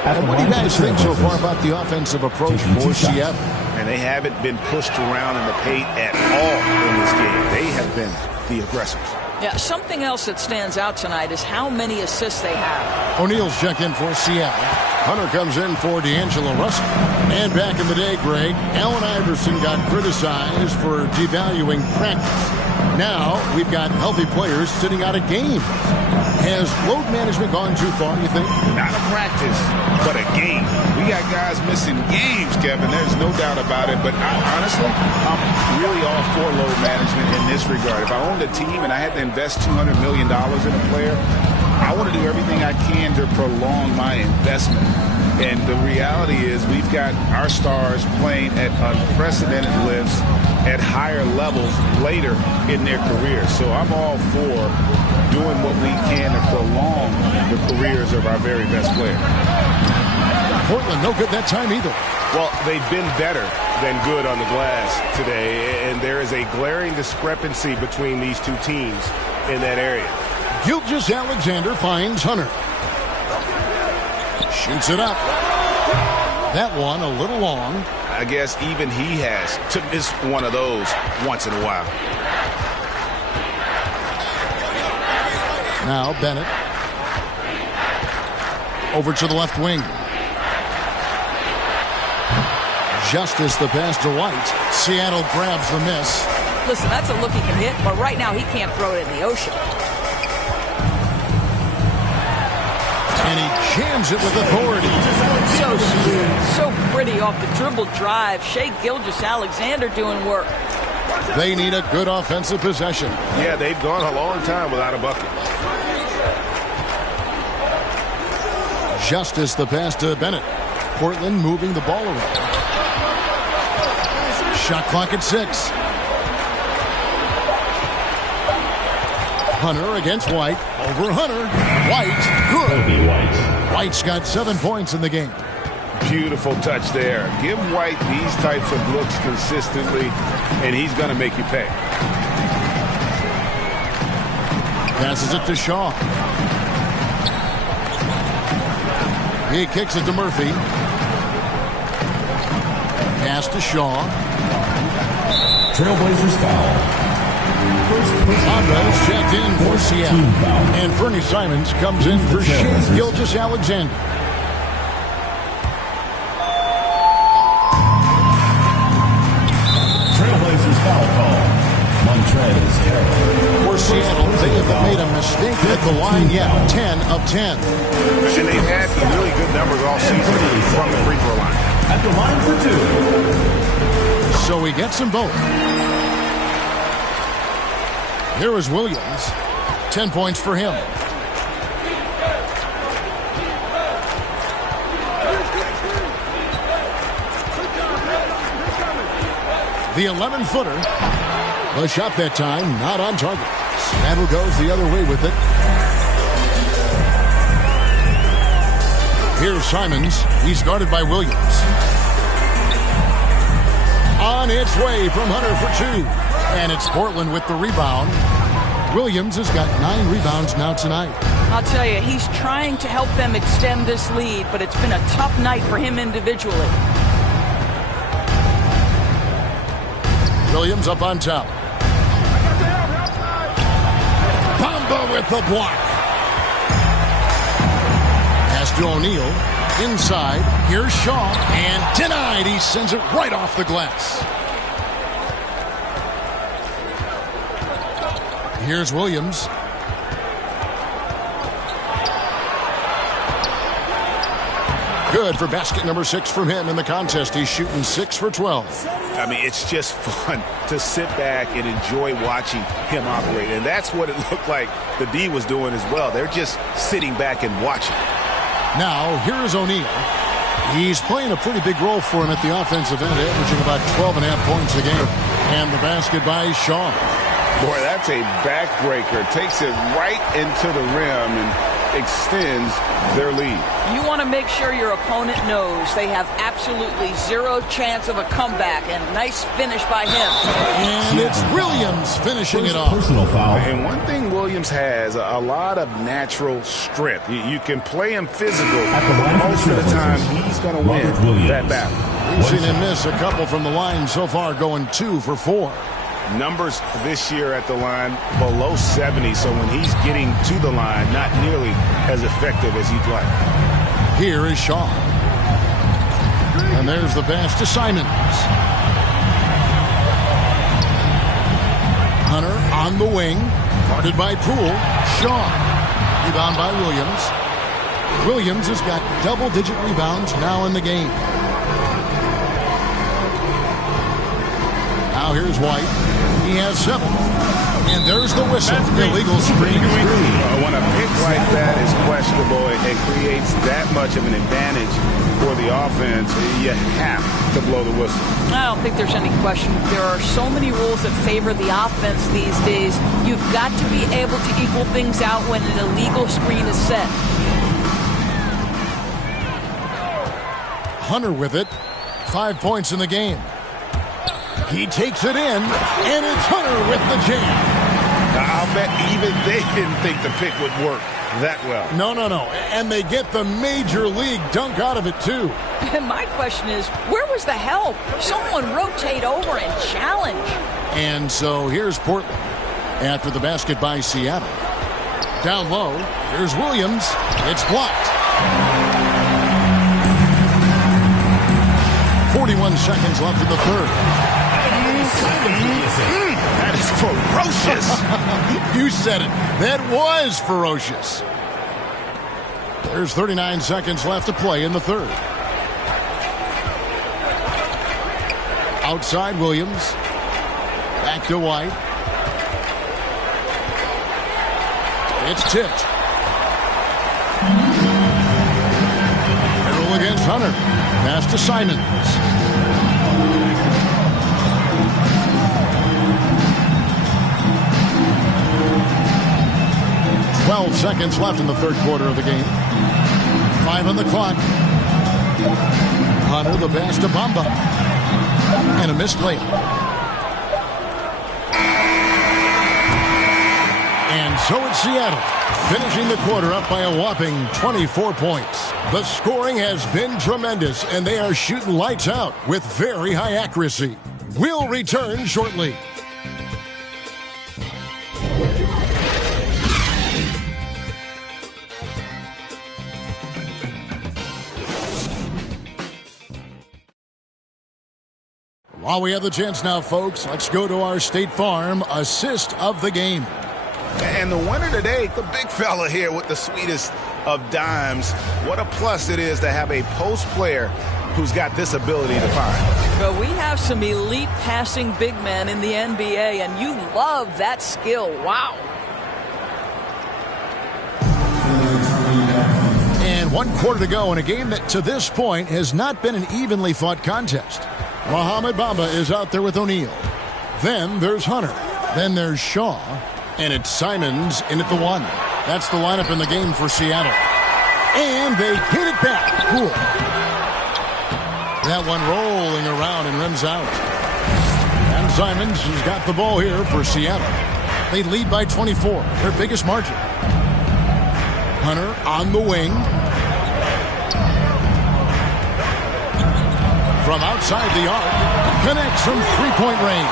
And what do you guys think so far about the offensive approach for Seattle? And they haven't been pushed around in the paint at all in this game. They have been the aggressors. Yeah, something else that stands out tonight is how many assists they have. O'Neal's checked in for Seattle. Hunter comes in for D'Angelo Russell. And back in the day, Greg, Allen Iverson got criticized for devaluing practice. Now we've got healthy players sitting out a game. Has load management gone too far, you think? Not a practice, but a game. We got guys missing games, Kevin. There's no doubt about it. But honestly, I'm really all for load management in this regard. If I owned a team and I had to invest $200 million in a player, I want to do everything I can to prolong my investment. And the reality is we've got our stars playing at unprecedented lifts at higher levels later in their careers. So I'm all for doing what we can to prolong the careers of our very best players. Portland, no good that time either. Well, they've been better than good on the glass today, and there is a glaring discrepancy between these two teams in that area. Gilgeous-Alexander finds Hunter. Shoots it up. That one a little long. I guess even he has to miss one of those once in a while. Now Bennett. Over to the left wing. Justice the pass to White. Seattle grabs the miss. Listen, that's a look he can hit, but right now he can't throw it in the ocean. And he jams it with authority. So smooth, so pretty off the dribble drive. Shai Gilgeous-Alexander doing work. They need a good offensive possession. Yeah, they've gone a long time without a bucket. Justice the pass to Bennett. Portland moving the ball around. Shot clock at 6. Hunter against White. Over Hunter. White. Good. White's got 7 points in the game. Beautiful touch there. Give White these types of looks consistently, and he's going to make you pay. Passes it to Shaw. He kicks it to Murphy. Pass to Shaw. Trailblazers foul. Honda's checked in for Seattle. And Fernie Simons comes in for Shai Gilgeous-Alexander. Trailblazers foul call. Montrez Harrell. For Seattle, they haven't made a mistake at the line yet. 10 of 10. And they've had really good numbers all season from the free throw line. At the line for 2. So he gets them both. Here is Williams. 10 points for him. The 11-footer. The shot that time, not on target. Seattle goes the other way with it. Here's Simons. He's guarded by Williams. On its way from Hunter for 2. And it's Portland with the rebound. Williams has got 9 rebounds now tonight. I'll tell you, he's trying to help them extend this lead, but it's been a tough night for him individually. Williams up on top. Bamba with the block. Pass to O'Neal. Inside. Here's Shaw. And denied. He sends it right off the glass. Here's Williams. Good for basket number 6 from him in the contest. He's shooting 6 for 12. I mean, it's just fun to sit back and enjoy watching him operate. And that's what it looked like the D was doing as well. They're just sitting back and watching. Now, here's O'Neal. He's playing a pretty big role for him at the offensive end, averaging about 12.5 points a game. And the basket by Shaw. Boy, that's a backbreaker. Takes it right into the rim and extends their lead. You want to make sure your opponent knows they have absolutely zero chance of a comeback, and nice finish by him. And it's Williams finishing it off. Personal foul. And one thing Williams has, a lot of natural strength. You can play him physical. Most of the time, he's going to win that battle. We've seen him miss a couple from the line so far, going 2 for 4. Numbers this year at the line below 70, so when he's getting to the line, not nearly as effective as he'd like. Here is Shaw. And there's the pass to Simons. Hunter on the wing, guarded by Poole. Shaw. Rebound by Williams. Williams has got double-digit rebounds now in the game. Now here's White. He has 7. And there's the whistle. Illegal screen. When a pick like that is questionable and creates that much of an advantage for the offense, you have to blow the whistle. I don't think there's any question. There are so many rules that favor the offense these days. You've got to be able to equal things out when an illegal screen is set. Hunter with it. 5 points in the game. He takes it in, and it's Hunter with the jam. I'll bet even they didn't think the pick would work that well. No. And they get the major league dunk out of it, too. And my question is, where was the help? Someone rotate over and challenge. And so here's Portland after the basket by Seattle. Down low, here's Williams. It's blocked. 41 seconds left in the third. That is ferocious. You said it. That was ferocious. There's 39 seconds left to play in the third. Outside Williams. Back to White. It's tipped. Middle against Hunter. Pass to Simons. 12 seconds left in the third quarter of the game. 5 on the clock. Hunter, the pass to Bamba. And a missed layup. And so it's Seattle, finishing the quarter up by a whopping 24 points. The scoring has been tremendous, and they are shooting lights out with very high accuracy. We'll return shortly. While we have the chance now, folks, let's go to our State Farm assist of the game. And the winner today, the big fella here with the sweetest of dimes. What a plus it is to have a post player who's got this ability to find. But we have some elite passing big men in the NBA, and you love that skill. Wow. And 1 quarter to go in a game that to this point has not been an evenly fought contest. Mohamed Bamba is out there with O'Neal. Then there's Hunter. Then there's Shaw. And it's Simons in at the 1. That's the lineup in the game for Seattle. And they hit it back. Cool. That one rolling around and rims out. And Simons has got the ball here for Seattle. They lead by 24, their biggest margin. Hunter on the wing. From outside the arc, connects from three-point range.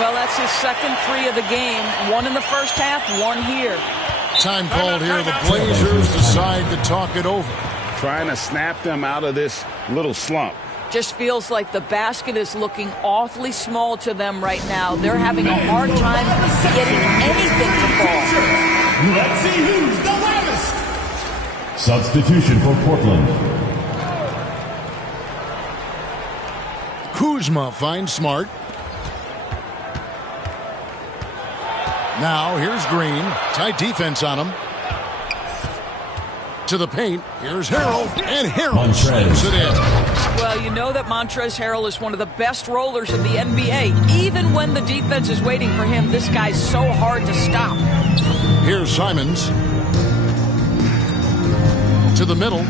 Well, that's his second three of the game. One in the first half, one here. Time called here. The Blazers decide to talk it over. Trying to snap them out of this little slump. Just feels like the basket is looking awfully small to them right now. They're having a hard time getting anything to fall. Let's see who's the loudest. Substitution for Portland. Kuzma finds Smart. Now here's Green. Tight defense on him. To the paint. Here's Harrell. And Harrell slams it in. Well, you know that Montrezl Harrell is one of the best rollers in the NBA. Even when the defense is waiting for him, this guy's so hard to stop. Here's Simons. To the middle.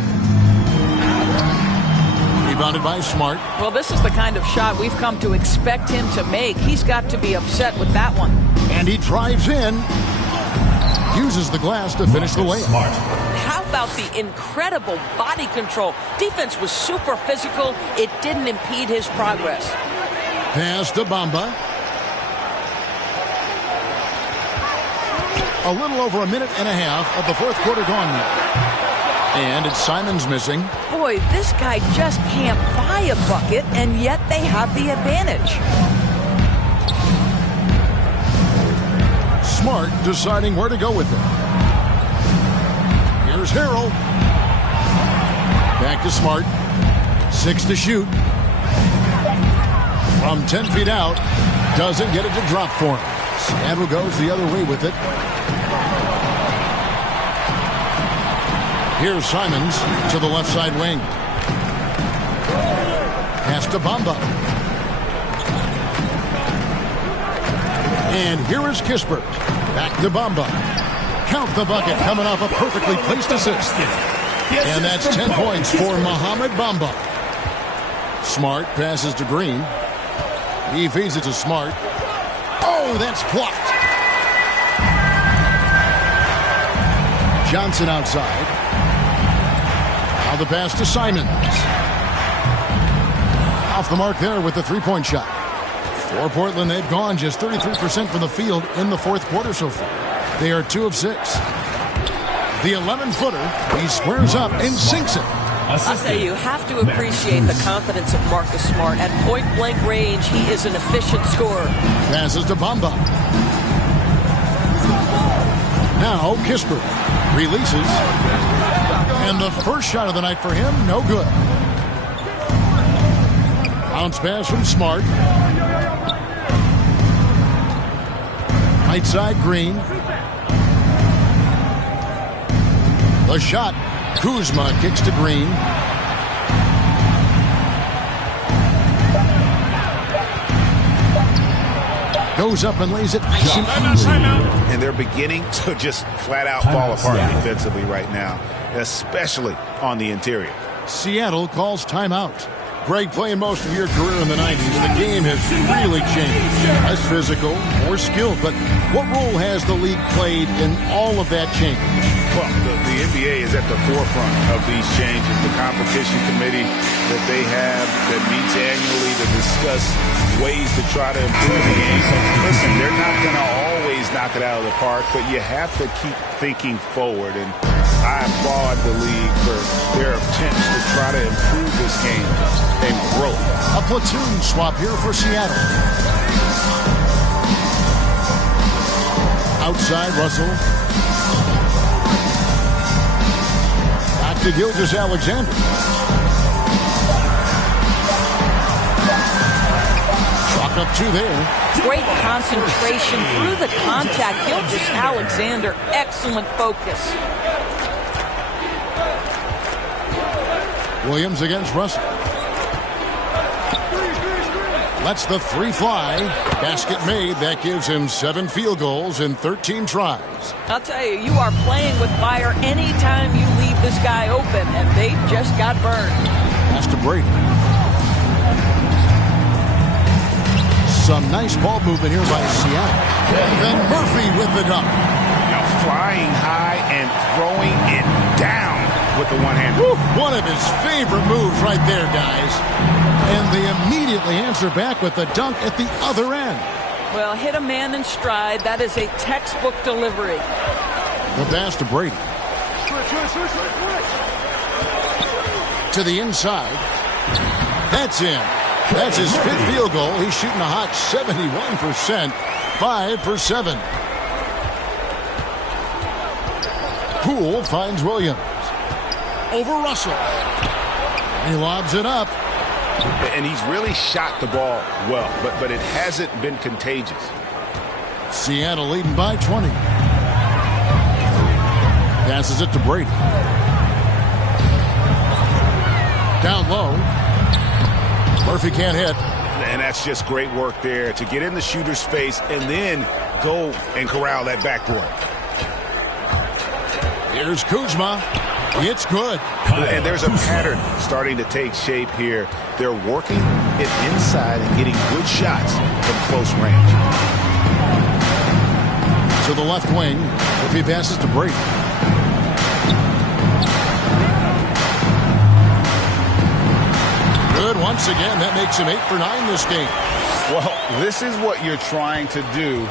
Rebounded by Smart. Well, this is the kind of shot we've come to expect him to make. He's got to be upset with that one. And he drives in. Uses the glass to finish the layup. How about the incredible body control? Defense was super physical. It didn't impede his progress. Pass to Bamba. A little over a minute and a half of the fourth quarter gone now. And it's Simons missing. Boy, this guy just can't buy a bucket, and yet they have the advantage. Smart deciding where to go with it. Here's Harrell. Back to Smart. 6 to shoot. From 10 feet out. Doesn't get it to drop for him. Seattle goes the other way with it. Here's Simons to the left side wing. Pass to Bamba. And here is Kispert. Back to Bamba. Count the bucket coming off a perfectly placed assist. And that's 10 points for Mohamed Bamba. Smart passes to Green. He feeds it to Smart. Oh, that's blocked. Johnson outside. Now the pass to Simons. Off the mark there with the three-point shot. For Portland, they've gone just 33% from the field in the fourth quarter so far. They are 2 of 6. The 11-footer, he squares up and sinks it. I'll say you have to appreciate the confidence of Marcus Smart. At point-blank range, he is an efficient scorer. Passes to Bamba. Now Kispert releases. And the first shot of the night for him, no good. Bounce pass from Smart. Right side, Green. The shot. Kuzma kicks to Green. Goes up and lays it nice and easy. And they're beginning to just flat out fall apart defensively right now, especially on the interior. Seattle calls timeout. Greg, playing most of your career in the 90s, the game has really changed. Less physical, more skilled, but what role has the league played in all of that change? Well, the NBA is at the forefront of these changes. The competition committee that they have that meets annually to discuss ways to try to improve the game. Listen, they're not going to always knock it out of the park, but you have to keep thinking forward. And I applaud the league for their attempts to try to improve this game and grow. A platoon swap here for Seattle. Outside, Russell. Back to Gilgeous-Alexander. Chalk up 2 there. Great concentration through the contact. Gilgeous-Alexander, excellent focus. Williams against Russell. Lets the 3 fly. Basket made. That gives him 7 field goals in 13 tries. I'll tell you, you are playing with fire anytime you leave this guy open, and they just got burned. Pass to Brady. Some nice ball movement here by Seattle. And then Murphy with the dunk. Flying high and and throwing it down with the one-hander. One of his favorite moves right there, guys. And they immediately answer back with the dunk at the other end. Well, hit a man in stride. That is a textbook delivery. The pass to Brady. To the inside. That's in. That's his 5th field goal. He's shooting a hot 71%. 5 for 7. Poole finds Williams. Over Russell. He lobs it up. And he's really shot the ball well, but it hasn't been contagious. Seattle leading by 20. Passes it to Brady. Down low. Murphy can't hit. And that's just great work there to get in the shooter's face and then go and corral that backboard. Here's Kuzma. It's good. And there's a pattern starting to take shape here. They're working it inside and getting good shots from close range. To the left wing. If he passes to Brady. Good once again. That makes him 8 for 9 this game. Well, this is what you're trying to do.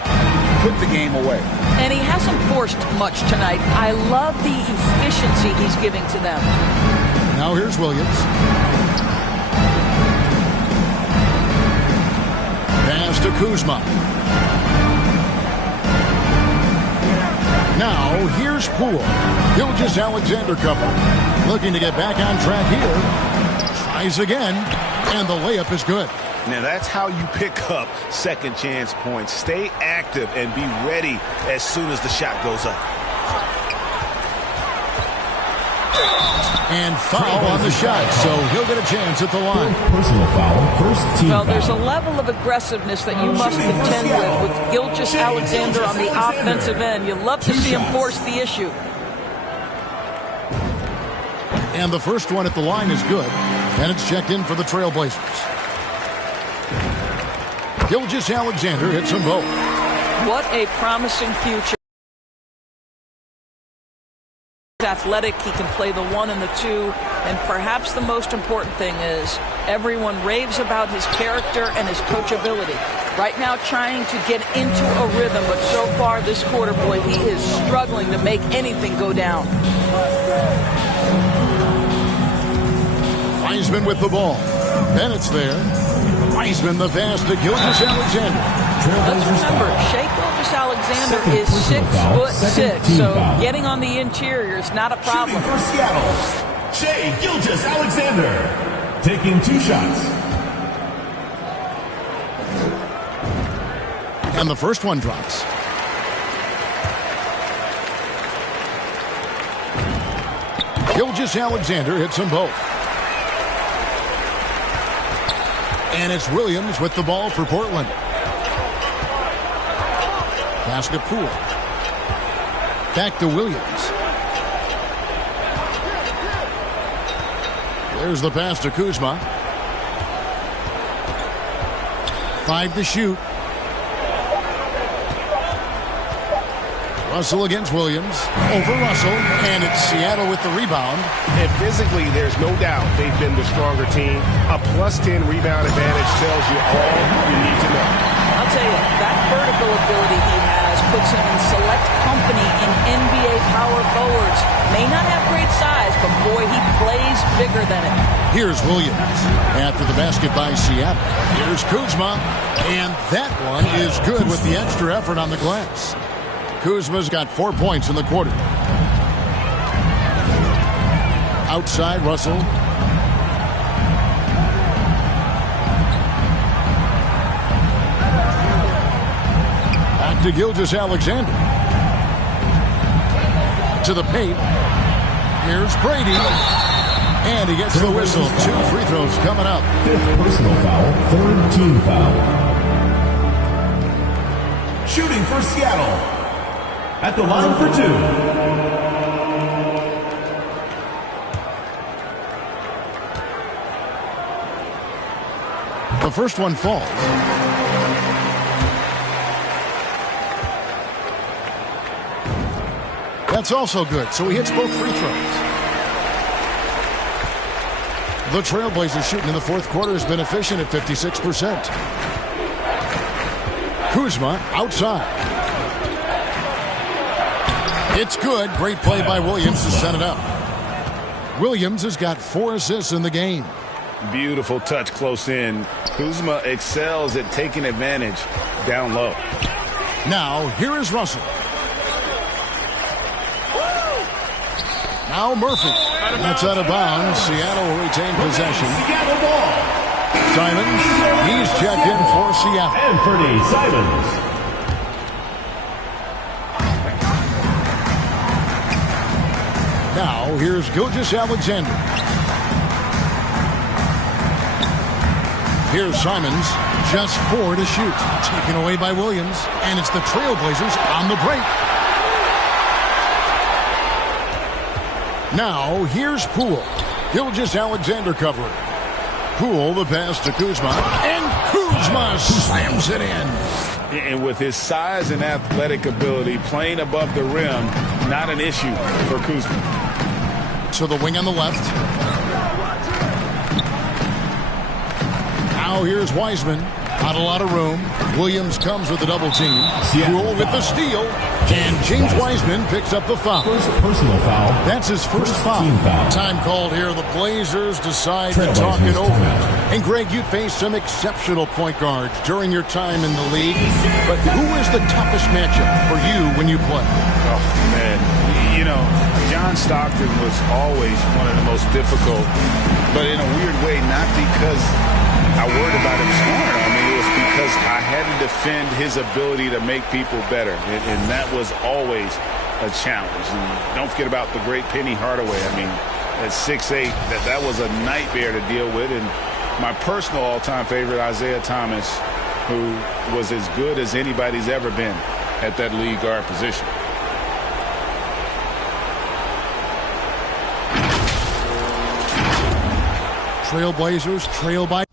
Put the game away. And he hasn't forced much tonight. I love the efficiency he's giving to them. Now here's Williams. Pass to Kuzma. Now here's Poole. Gilgeous-Alexander couple. Looking to get back on track here. Tries again. And the layup is good. Now that's how you pick up second chance points. Stay active and be ready as soon as the shot goes up. And foul on the shot, so he'll get a chance at the line. Personal foul, first team Well, there's a foul. level of aggressiveness that you must contend with Gilgeous-Alexander on the offensive end. You love to see him force the issue. And the first one at the line is good. And it's checked in for the Trailblazers. Gilgeous-Alexander hits them both. What a promising future. He's athletic. He can play the 1 and the 2. And perhaps the most important thing is everyone raves about his character and his coachability. Right now trying to get into a rhythm, but so far this quarter, boy, he is struggling to make anything go down. Wiseman with the ball. Bennett's there. Wiseman the pass to Gilgeous-Alexander. Let's remember, Shai Gilgeous-Alexander is 6'6", so getting on the interior is not a problem. Shooting for Seattle, Shai Gilgeous-Alexander, taking 2 shots. And the first one drops. Gilgeous-Alexander hits them both. And it's Williams with the ball for Portland. Pass to Poole. Back to Williams. There's the pass to Kuzma. 5 to shoot. Russell against Williams. Over Russell. And it's Seattle with the rebound. And physically, there's no doubt they've been the stronger team. A +10 rebound advantage tells you all you need to know. I'll tell you, that vertical ability he has puts him in select company in NBA power forwards. May not have great size, but boy, he plays bigger than it. Here's Williams after the basket by Seattle. Here's Kuzma. And that one is good with the extra effort on the glass. Kuzma's got 4 points in the quarter. Outside, Russell. Back to Gilgeous-Alexander. To the paint. Here's Brady. And he gets the whistle. 2 free throws coming up. 5th personal foul, 3rd team foul. Shooting for Seattle. At the line for 2. The first one falls. That's also good, so he hits both free throws. The Trailblazers shooting in the fourth quarter has been efficient at 56%. Kuzma outside. It's good. Great play by Williams to set it up. Williams has got 4 assists in the game. Beautiful touch close in. Kuzma excels at taking advantage down low. Now, here is Russell. Now Murphy. That's out of bounds. Seattle will retain possession. Simons, he's checked in for Seattle. Anthony Simons. Now, here's Gilgeous-Alexander. Here's Simons, just 4 to shoot. Taken away by Williams, and it's the Trailblazers on the break. Now, here's Poole. Gilgeous-Alexander covering. Poole, the pass to Kuzma, and Kuzma slams it in. And with his size and athletic ability, playing above the rim, not an issue for Kuzma. So the wing on the left. Now here's Wiseman. Not a lot of room. Williams comes with the double team. Poole with the steal. And James Wiseman picks up the foul. First personal foul. That's his first foul. Time called here. The Blazers decide to talk it over. And Greg, you faced some exceptional point guards during your time in the league. But who is the toughest matchup for you when you play? Oh, man. You know, John Stockton was always one of the most difficult, but in a weird way, not because I worried about him scoring on me. It was because I had to defend his ability to make people better, and that was always a challenge. And don't forget about the great Penny Hardaway. I mean, at 6'8", that was a nightmare to deal with. And my personal all-time favorite, Isaiah Thomas, who was as good as anybody's ever been at that lead guard position. Trailblazers trail by.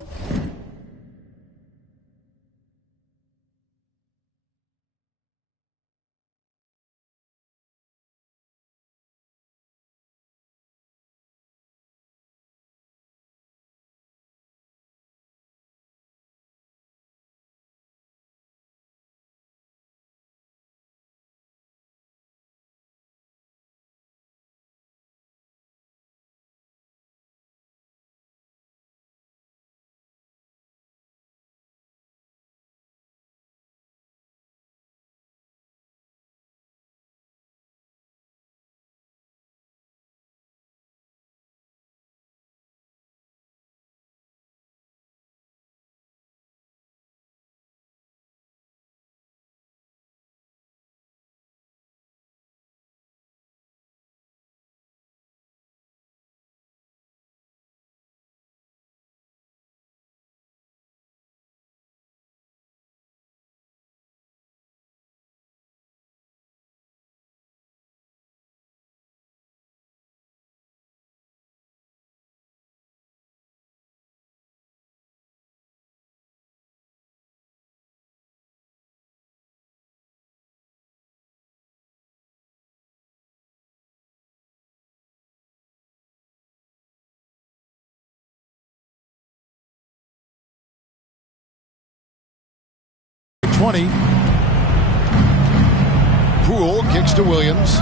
Poole kicks to Williams.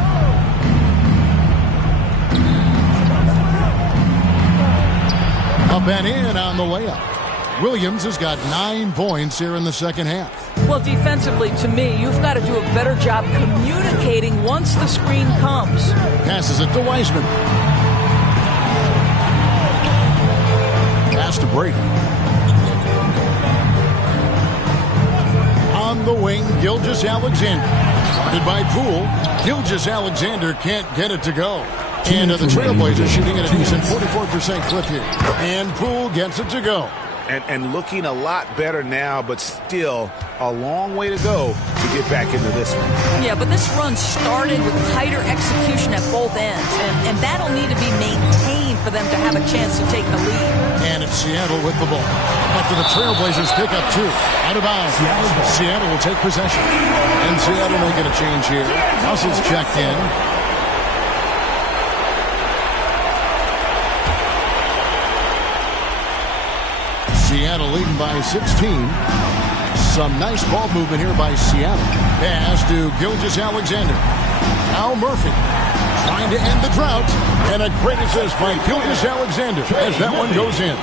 Up and in on the layup. Williams has got 9 points here in the second half. Well, defensively, to me, you've got to do a better job communicating once the screen comes. Passes it to Wiseman. Pass to Brady. On the wing, Gilgeous-Alexander. Guarded by Poole. Gilgeous-Alexander can't get it to go. And the Trailblazers shooting at a decent 44% clip here. And Poole gets it to go. And looking a lot better now, but still a long way to go to get back into this one. Yeah, but this run started with tighter execution at both ends, and that'll need to be maintained for them to have a chance to take the lead. And it's Seattle with the ball. After the Trailblazers pick up 2. Out of bounds. Seattle will take possession. And Seattle may get a change here. Russell's checked in. Seattle leading by 16. Some nice ball movement here by Seattle. Pass to Gilgeous-Alexander. Now Murphy trying to end the drought. And a great assist by Gilgeous-Alexander as that one goes in.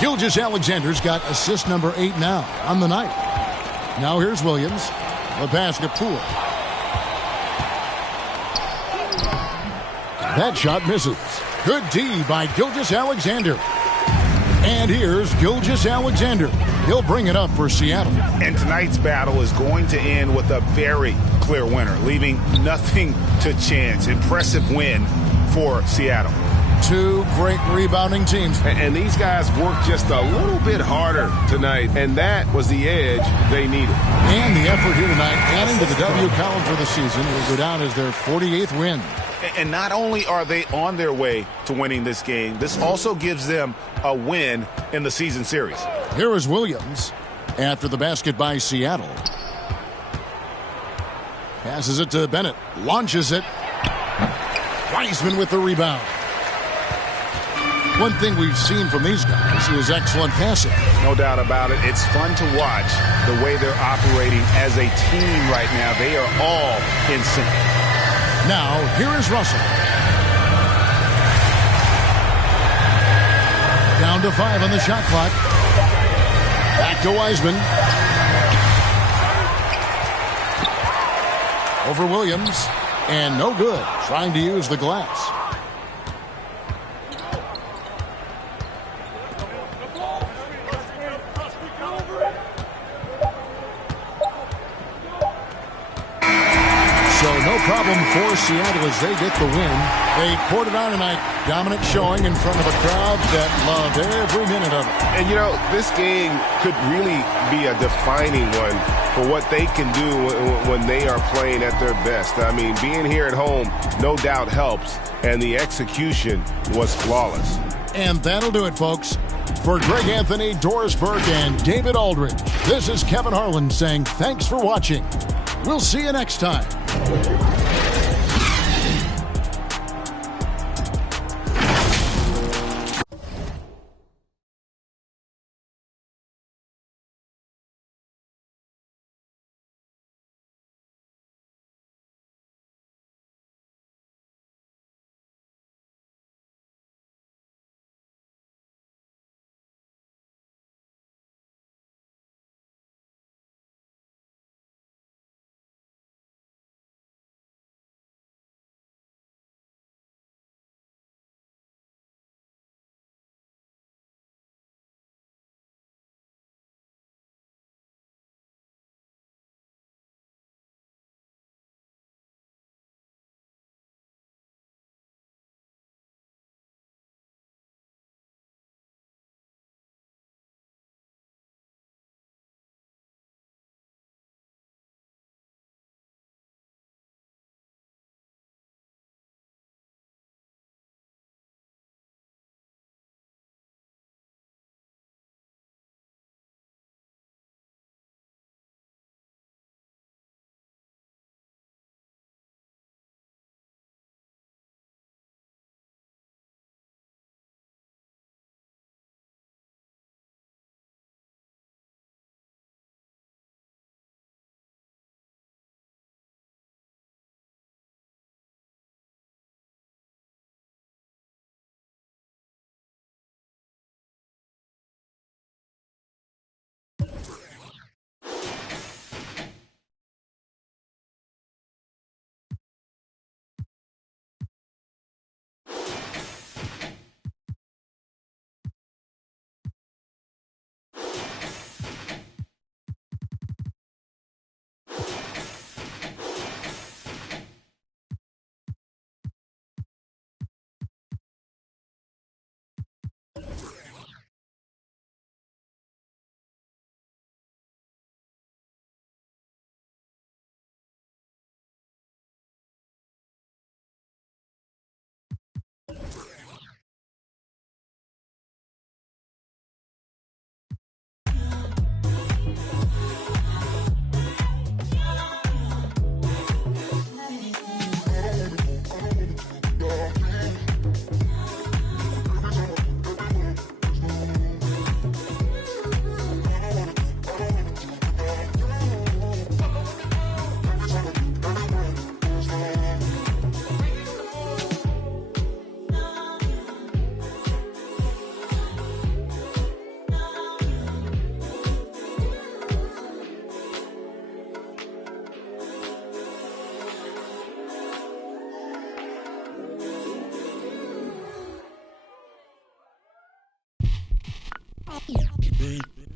Gilgeous-Alexander's got assist number 8 now on the night. Now here's Williams. The pass to Poole. That shot misses. Good D by Gilgeous-Alexander. And here's Gilgeous-Alexander. He'll bring it up for Seattle. And tonight's battle is going to end with a very clear winner, leaving nothing to chance. Impressive win for Seattle. Two great rebounding teams. And these guys worked just a little bit harder tonight, and that was the edge they needed. And the effort here tonight, adding to the W column for the season, will go down as their 48th win. And not only are they on their way to winning this game, this also gives them a win in the season series. Here is Williams after the basket by Seattle. Passes it to Bennett. Launches it. Wiseman with the rebound. One thing we've seen from these guys is excellent passing. No doubt about it. It's fun to watch the way they're operating as a team right now. They are all in sync. Now, here is Russell. Down to 5 on the shot clock. Back to Wiseman. Over Williams. And no good. Trying to use the glass. So no problem for Seattle as they get the win. They poured it on tonight. Dominant showing in front of a crowd that loved every minute of it. And, you know, this game could really be a defining one for what they can do when they are playing at their best. I mean, being here at home no doubt helps, and the execution was flawless. And that'll do it, folks. For Greg Anthony, Doris Burke, and David Aldridge, this is Kevin Harlan saying thanks for watching. We'll see you next time.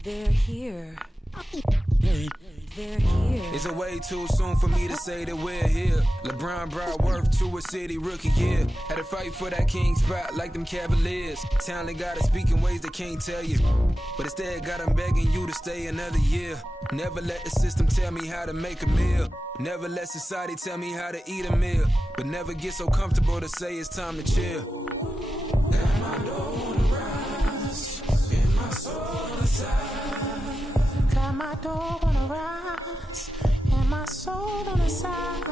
They're here. They're here. Is it way too soon for me to say that we're here? LeBron brought worth to a city rookie year. Had to fight for that king spot like them Cavaliers. Talent got to speak in ways they can't tell you, but instead got them begging you to stay another year. Never let the system tell me how to make a meal. Never let society tell me how to eat a meal. But never get so comfortable to say it's time to chill. Got my door on the rise, and my soul on the side. Got my door on the rise, and my soul on the side.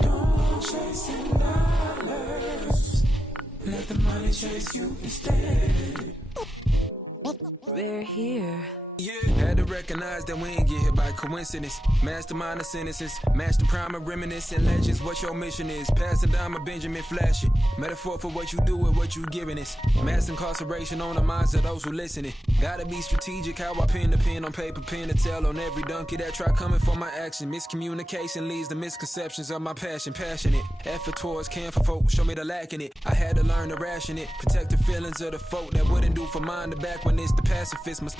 Don't chase them dollars, let the money chase you instead. They're here. Yeah, had to recognize that we ain't get hit by coincidence. Mastermind of sentences, match the prime of reminiscent legends. What your mission is, pass it down, my Benjamin Flash it. Metaphor for what you do with what you giving us. Mass incarceration on the minds of those who listening. Gotta be strategic how I pen the pen on paper, pen to tell on every donkey that try coming for my action. Miscommunication leads to misconceptions of my passion. Passionate effort towards caring for folk, show me the lack in it. I had to learn to ration it, protect the feelings of the folk that wouldn't do for mine. The back when it's the pacifist must